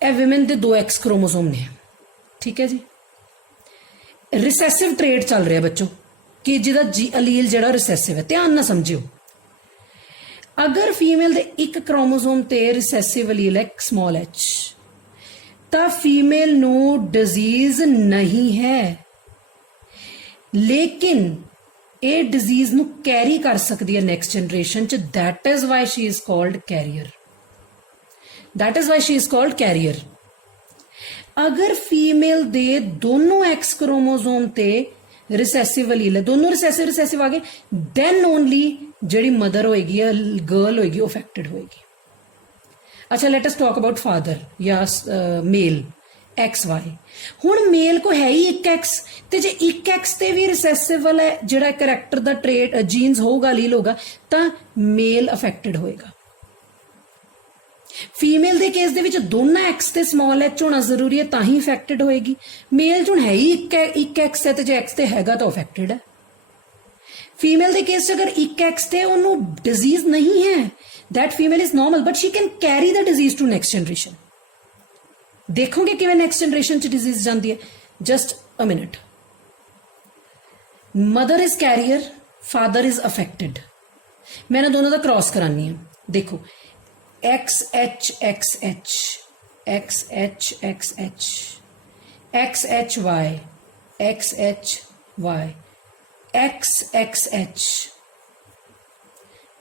ए वुमेन ਦੇ 2 एक्स क्रोमोसोम ने, ठीक है जी। रिसैसिव ट्रेट चल रहा है बच्चों कि जिहदा जी अलील जिहड़ा रिसैसिव है, ध्यान ना समझियो। अगर फीमेल दे 1 क्रोमोसोम ते रिसैसिव अलील है स्मॉल h, तो फीमेल नू डिजीज नहीं है, लेकिन ਇਹ ਡਿਜ਼ੀਜ਼ ਨੂੰ ਕੈਰੀ ਕਰ ਸਕਦੀ ਹੈ ਨੈਕਸਟ ਜਨਰੇਸ਼ਨ ਚ। That is why she is called carrier. That is why she is called carrier. ਅਗਰ ਫੀਮੇਲ ਦੇ ਦੋਨੋਂ ਐਕਸ ਕ੍ਰੋਮੋਜ਼ੋਮ ਤੇ ਰਿਸੈਸਿਵ ਅਲੀਲ ਹੈ, ਦੋਨੋਂ ਰਿਸੈਸਿਵ ਆ ਗਏ, ਦੈਨ ਓਨਲੀ ਜਿਹੜੀ ਮਦਰ ਹੋਏਗੀ ਜਾਂ ਗਰਲ ਹੋਏਗੀ ਉਹ ਅਫੈਕਟਡ ਹੋਏਗੀ। ਅੱਛਾ, let us talk about father ਜਾਂ ਮੇਲ XY। ਹੁਣ ਮੇਲ ਕੋ ਹੈ ਹੀ ਇੱਕ ਐਕਸ, ਤੇ ਜੇ ਇੱਕ ਐਕਸ ਤੇ ਵੀ ਰਿਸੈਸਿਵ ਵਾਲਾ ਜਿਹੜਾ ਕਰੈਕਟਰ ਦਾ ਟ੍ਰੇਟ ਜੀਨਸ ਹੋਊਗਾ, ਅਲੀਲ ਹੋਗਾ, ਤਾਂ ਮੇਲ ਅਫੈਕਟਡ ਹੋਏਗਾ। ਫੀਮੇਲ ਦੇ ਕੇਸ ਦੇ ਵਿੱਚ ਦੋਨਾਂ ਐਕਸ ਤੇ ਸਮਾਲ ਐਚ ਹੋਣਾ ਜ਼ਰੂਰੀ ਹੈ, ਤਾਂ ਹੀ ਅਫੈਕਟਡ ਹੋਏਗੀ। ਮੇਲ ਚ ਹੈ ਹੀ ਇੱਕ ਐਕਸ ਹੈ, ਤੇ ਜੇ ਐਕਸ ਤੇ ਹੈਗਾ ਤਾਂ ਅਫੈਕਟਡ ਹੈ। ਫੀਮੇਲ ਦੇ ਕੇਸ ਚ ਅਗਰ ਇੱਕ ਐਕਸ ਤੇ ਉਹਨੂੰ ਡਿਜ਼ੀਜ਼ ਨਹੀਂ ਹੈ, that female is normal but she can carry the disease to next generation। ਦੇਖੋਗੇ ਕਿਵੇਂ ਨੈਕਸਟ ਜਨਰੇਸ਼ਨ ਚ ਡਿਜ਼ੀਜ਼ ਜਾਂਦੀ ਹੈ। Just a minute. Mother is carrier, father is affected. ਮੈਂ ਨਾ ਦੋਨੋਂ ਦਾ ਕ੍ਰਾਸ ਕਰਾਨੀ ਹੈ। ਦੇਖੋ XHXH XHXH XHY XHY XXH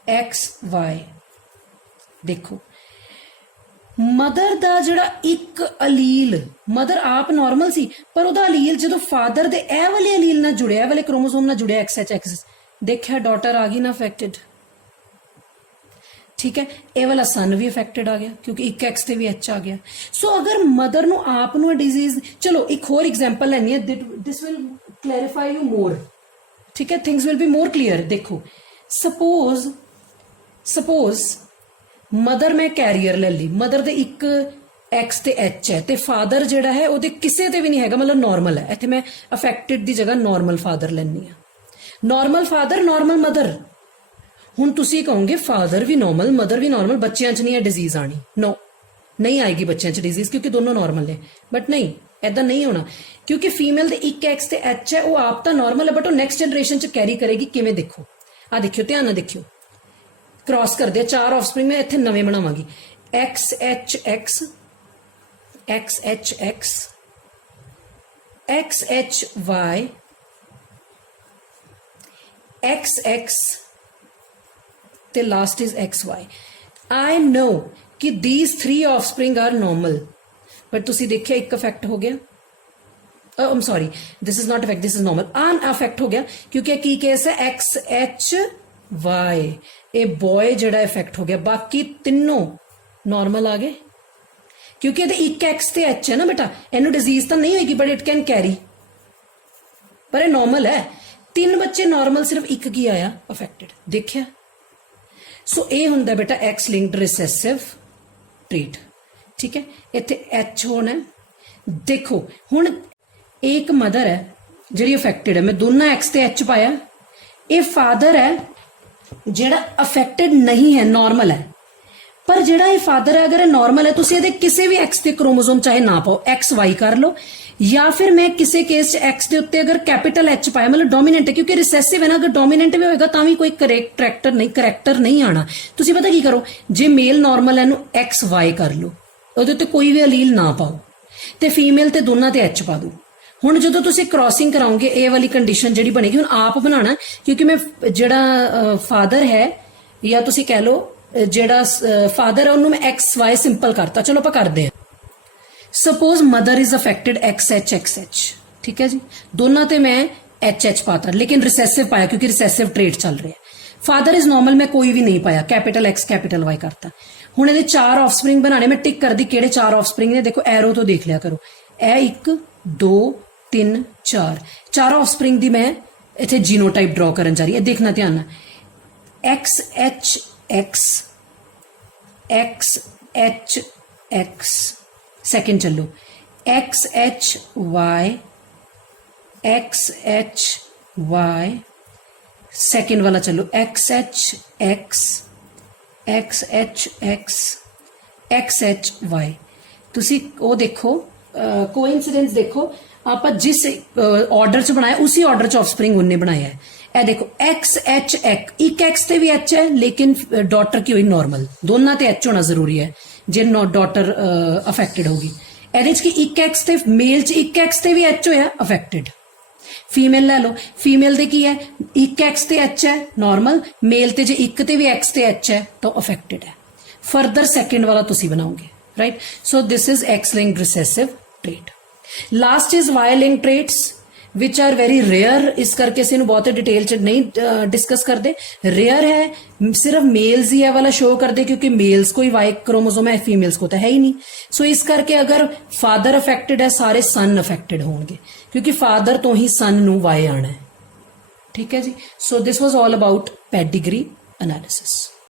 XY। ਦੇਖੋ ਮਦਰ ਦਾ ਜਿਹੜਾ ਇੱਕ ਅਲੀਲ, ਮਦਰ ਆਪ ਨਾਰਮਲ ਸੀ ਪਰ ਉਹਦਾ ਅਲੀਲ ਜਦੋਂ ਫਾਦਰ ਦੇ ਇਹ ਵਾਲੇ ਅਲੀਲ ਨਾਲ ਜੁੜਿਆ, ਇਹ ਵਾਲੇ ਕ੍ਰੋਮੋਸੋਮ ਨਾਲ ਜੁੜਿਆ XHX, ਦੇਖਿਆ ਡਾਟਰ ਆ ਗਈ ਨਾ ਅਫੈਕਟਡ। ਠੀਕ ਹੈ, ਇਹ ਵਾਲਾ ਸਨ ਵੀ ਅਫੈਕਟਡ ਆ ਗਿਆ ਕਿਉਂਕਿ ਇੱਕ ਐਕਸ ਤੇ ਵੀ ਐਚ ਆ ਗਿਆ। ਸੋ ਅਗਰ ਮਦਰ ਨੂੰ ਆਪ ਨੂੰ ਡਿਜ਼ੀਜ਼, ਚਲੋ ਇੱਕ ਹੋਰ ਐਗਜ਼ਾਮਪਲ ਲੈਣੀ ਹੈ, ਦਿਸ ਵਿਲ ਕਲੈਰੀਫਾਈ ਯੂ ਮੋਰ। ਠੀਕ ਹੈ, things will be more clear. ਦੇਖੋ ਸਪੋਜ਼ ਮਦਰ ਮੈਂ ਕੈਰੀਅਰ ਲੈ ਲਈ, ਮਦਰ ਦੇ ਇੱਕ ਐਕਸ ਤੇ ਐਚ ਹੈ ਤੇ ਫਾਦਰ ਜਿਹੜਾ ਹੈ ਉਹਦੇ ਕਿਸੇ ਤੇ ਵੀ ਨਹੀਂ ਹੈਗਾ, ਮਤਲਬ ਨਾਰਮਲ ਹੈ। ਇੱਥੇ ਮੈਂ ਅਫੈਕਟਡ ਦੀ ਜਗ੍ਹਾ ਨਾਰਮਲ ਫਾਦਰ ਲੈਣੀ ਆ। Normal father, normal mother. ਹੁਣ ਤੁਸੀਂ ਕਹੋਗੇ ਫਾਦਰ ਵੀ ਨਾਰਮਲ, ਮਦਰ ਵੀ ਨਾਰਮਲ, ਬੱਚਿਆਂ 'ਚ ਨਹੀਂ ਇਹ ਡਿਜ਼ੀਜ਼ ਆਣੀ। ਨੋ, ਨਹੀਂ ਆਏਗੀ ਬੱਚਿਆਂ 'ਚ ਡਿਜ਼ੀਜ਼ ਕਿਉਂਕਿ ਦੋਨੋਂ ਨਾਰਮਲ ਨੇ। ਬਟ ਨਹੀਂ, ਐਦਾਂ ਨਹੀਂ ਹੋਣਾ ਕਿਉਂਕਿ ਫੀਮੇਲ ਦੇ ਇੱਕ ਐਕਸ ਤੇ ਐਚ ਹੈ, ਉਹ ਆਪ ਤਾਂ ਨਾਰਮਲ ਹੈ ਬਟ ਉਹ ਨੈਕਸਟ ਜਨਰੇਸ਼ਨ 'ਚ ਕੈਰੀ ਕਰੇਗੀ। ਕਿਵੇਂ? ਦੇਖੋ ਆ, ਦੇਖਿਓ ਧਿਆਨ ਨਾਲ ਦੇਖਿਓ। ਕ੍ਰਾਸ ਕਰਦੇ ਆ 4 ਆਫਸਪ੍ਰਿੰਗ, ਮੈਂ ਇੱਥੇ ਨਵੇਂ ਬਣਾਵਾਂਗੀ। XHX XHX XHY XX ਤੇ last is XY। I know ਕਿ these 3 offspring are normal, but ਤੁਸੀਂ ਦੇਖਿਆ ਇੱਕ ਅਫੈਕਟ ਹੋ ਗਿਆ। I'm sorry, this is not effect, this is normal। ਅਨਅਫੈਕਟ ਹੋ ਗਿਆ ਕਿਉਂਕਿ ਕੀ ਕੇਸ ਹੈ XHY, ਇਹ ਬॉय ਜਿਹੜਾ ਇਫੈਕਟ ਹੋ ਗਿਆ, ਬਾਕੀ ਤਿੰਨੋਂ ਨਾਰਮਲ ਆ ਗਏ ਕਿਉਂਕਿ ਇਹਦੇ ਇੱਕ ਐਕਸ ਤੇ ਐਚ ਹੈ ਨਾ ਬੇਟਾ। ਇਹਨੂੰ ਡਿਜ਼ੀਜ਼ ਤਾਂ ਨਹੀਂ ਹੋਏਗੀ ਬਟ ਇਟ ਕੈਨ ਕੈਰੀ, ਪਰ ਇਹ ਨਾਰਮਲ ਹੈ। 3 ਬੱਚੇ ਨਾਰਮਲ, ਸਿਰਫ ਇੱਕ ਕੀ ਆਇਆ ਅਫੈਕਟਡ। ਦੇਖਿਆ? ਸੋ ਇਹ ਹੁੰਦਾ ਬੇਟਾ ਐਕਸ ਲਿੰਕਡ ਰਿਸੈਸਿਵ ਟ੍ਰੀਟ। ਠੀਕ ਹੈ, ਇੱਥੇ ਐਚ ਹੋਣਾ। ਦੇਖੋ ਹੁਣ ਇੱਕ ਮਦਰ ਹੈ ਜਿਹੜੀ ਅਫੈਕਟਡ ਹੈ, ਮੈਂ ਦੋਨਾਂ ਐਕਸ ਤੇ ਐਚ ਪਾਇਆ। ਇਹ ਫਾਦਰ ਹੈ ਜਿਹੜਾ ਅਫੈਕਟਡ ਨਹੀਂ ਹੈ, ਨਾਰਮਲ ਹੈ। ਪਰ ਜਿਹੜਾ ਇਹ ਫਾਦਰ ਹੈ, ਅਗਰ ਇਹ ਨਾਰਮਲ ਹੈ, ਤੁਸੀਂ ਇਹਦੇ ਕਿਸੇ ਵੀ ਐਕਸ ਤੇ ਕ੍ਰੋਮੋਸੋਮ ਚਾਹੇ ਨਾ ਪਾਓ, XY ਕਰ ਲਓ, ਜਾਂ ਫਿਰ ਮੈਂ ਕਿਸੇ ਕੇਸ 'ਚ ਐਕਸ ਦੇ ਉੱਤੇ ਅਗਰ ਕੈਪੀਟਲ ਐਚ ਪਾਇਆ, ਮਤਲਬ ਡੋਮੀਨੈਂਟ ਹੈ ਕਿਉਂਕਿ ਰਿਸੈਸਿਵ ਹੈ ਨਾ। ਅਗਰ ਡੋਮੀਨੈਂਟ ਵੀ ਹੋਏਗਾ ਤਾਂ ਵੀ ਕੋਈ ਕਰੈਕਟਰ ਨਹੀਂ ਆਣਾ। ਤੁਸੀਂ ਪਤਾ ਕੀ ਕਰੋ, ਜੇ ਮੇਲ ਨਾਰਮਲ ਹੈ ਇਹਨੂੰ XY ਕਰ ਲਓ, ਉਹਦੇ ਉੱਤੇ ਕੋਈ ਵੀ ਅਲੀਲ ਨਾ ਪਾਓ, ਤੇ ਫੀਮੇਲ ਤੇ ਦੋਨਾਂ ਤੇ ਐਚ ਪਾ ਦਿਓ। ਹੁਣ ਜਦੋਂ ਤੁਸੀਂ ਕ੍ਰਾਸਿੰਗ ਕਰਾਓਗੇ, ਇਹ ਵਾਲੀ ਕੰਡੀਸ਼ਨ ਜਿਹੜੀ ਬਣੇਗੀ, ਹੁਣ ਆਪ ਬਣਾਉਣਾ ਕਿਉਂਕਿ ਮੈਂ ਜਿਹੜਾ ਫਾਦਰ ਹੈ ਜਾਂ ਤੁਸੀਂ ਕਹਿ ਲਓ ਜਿਹੜਾ ਫਾਦਰ ਹੈ ਉਹਨੂੰ ਮੈਂ XY ਸਿੰਪਲ ਕਰਤਾ। ਚਲੋ ਆਪਾਂ ਕਰਦੇ ਹਾਂ। Suppose mother is affected XHXH। ਠੀਕ ਹੈ ਜੀ, ਦੋਨਾਂ ਤੇ ਮੈਂ HH ਪਾਤਾ ਲੇਕਿਨ ਰਿਸੈਸਿਵ ਪਾਇਆ ਕਿਉਂਕਿ ਰਿਸੈਸਿਵ ਟ੍ਰੇਟ ਚੱਲ ਰਿਹਾ। ਫਾਦਰ ਇਜ਼ ਨਾਰਮਲ, ਮੈਂ ਕੋਈ ਵੀ ਨਹੀਂ ਪਾਇਆ, ਕੈਪੀਟਲ X ਕੈਪੀਟਲ Y ਕਰਤਾ। ਹੁਣ ਇਹਦੇ 4 ਆਫਸਪ੍ਰਿੰਗ ਬਣਾਣੇ, ਮੈਂ ਟਿਕ ਕਰਦੀ ਕਿਹੜੇ 4 ਆਫਸਪ੍ਰਿੰਗ ਨੇ। ਦੇਖੋ ਐਰੋ ਤੋਂ ਦੇਖ ਲਿਆ ਕਰੋ, ਇਹ 1 2 3 4 4 ਆਫਸਪ੍ਰਿੰਗ ਦੀ ਮੈਂ ਇੱਥੇ ਜੀਨੋਟਾਈਪ ਡਰਾ ਕਰਨ ਜਾ ਰਹੀ ਹੈ। ਦੇਖਣਾ ਧਿਆਨ ਨਾਲ, XHX XHX सेकेंड चलो, XHY XHY सेकेंड वाला चलो, XHX XHX XHY। तुसी वो देखो कोइंसिडेंस देखो, आप जिस ऑर्डर च बनाया उसी ऑर्डर च ऑफस्प्रिंग उन्हें बनाया है। ए देखो XHX, एक एक्स ते भी एच है लेकिन डॉटर की हुई नॉर्मल, दोनों ते एच होना जरूरी है जे डॉटर अफेक्टेड होगी। एक एक्स ते मेल च एक एक्स ते भी एच होया अफेक्टेड। ਫੀਮੇਲ ਲੈ ਲਓ, ਫੀਮੇਲ ਦੇ ਕੀ ਹੈ, ਇੱਕ X ਤੇ H ਹੈ ਨਾਰਮਲ, ਮੇਲ ਤੇ ਜੇ ਇੱਕ ਤੇ ਵੀ X ਤੇ H ਹੈ ਤਾਂ ਅਫੈਕਟਡ ਹੈ। ਫਰਦਰ ਸੈਕਿੰਡ ਵਾਲਾ ਤੁਸੀਂ ਬਣਾਓਗੇ, right. So this is X linked recessive trait। Last is Y linked traits which are very rare, ਇਸ ਕਰਕੇ ਅਸੀਂ ਇਹਨੂੰ ਬਹੁਤ ਡਿਟੇਲ ਚ ਨਹੀਂ ਡਿਸਕਸ ਕਰਦੇ। ਰੇਅਰ ਹੈ, ਸਿਰਫ ਮੇਲਸ ਹੀ ਇਹ ਵਾਲਾ ਸ਼ੋ ਕਰਦੇ ਕਿਉਂਕਿ ਮੇਲਸ ਕੋਈ Y क्रोमोसोम है, फीमेल्स को तो है ही नहीं। सो इस करके अगर फादर अफेक्टेड है सारे सन अफेक्टेड होंगे क्योंकि फादर तो ही सन नू Y आना है, ठीक है जी। So this was all about pedigree analysis.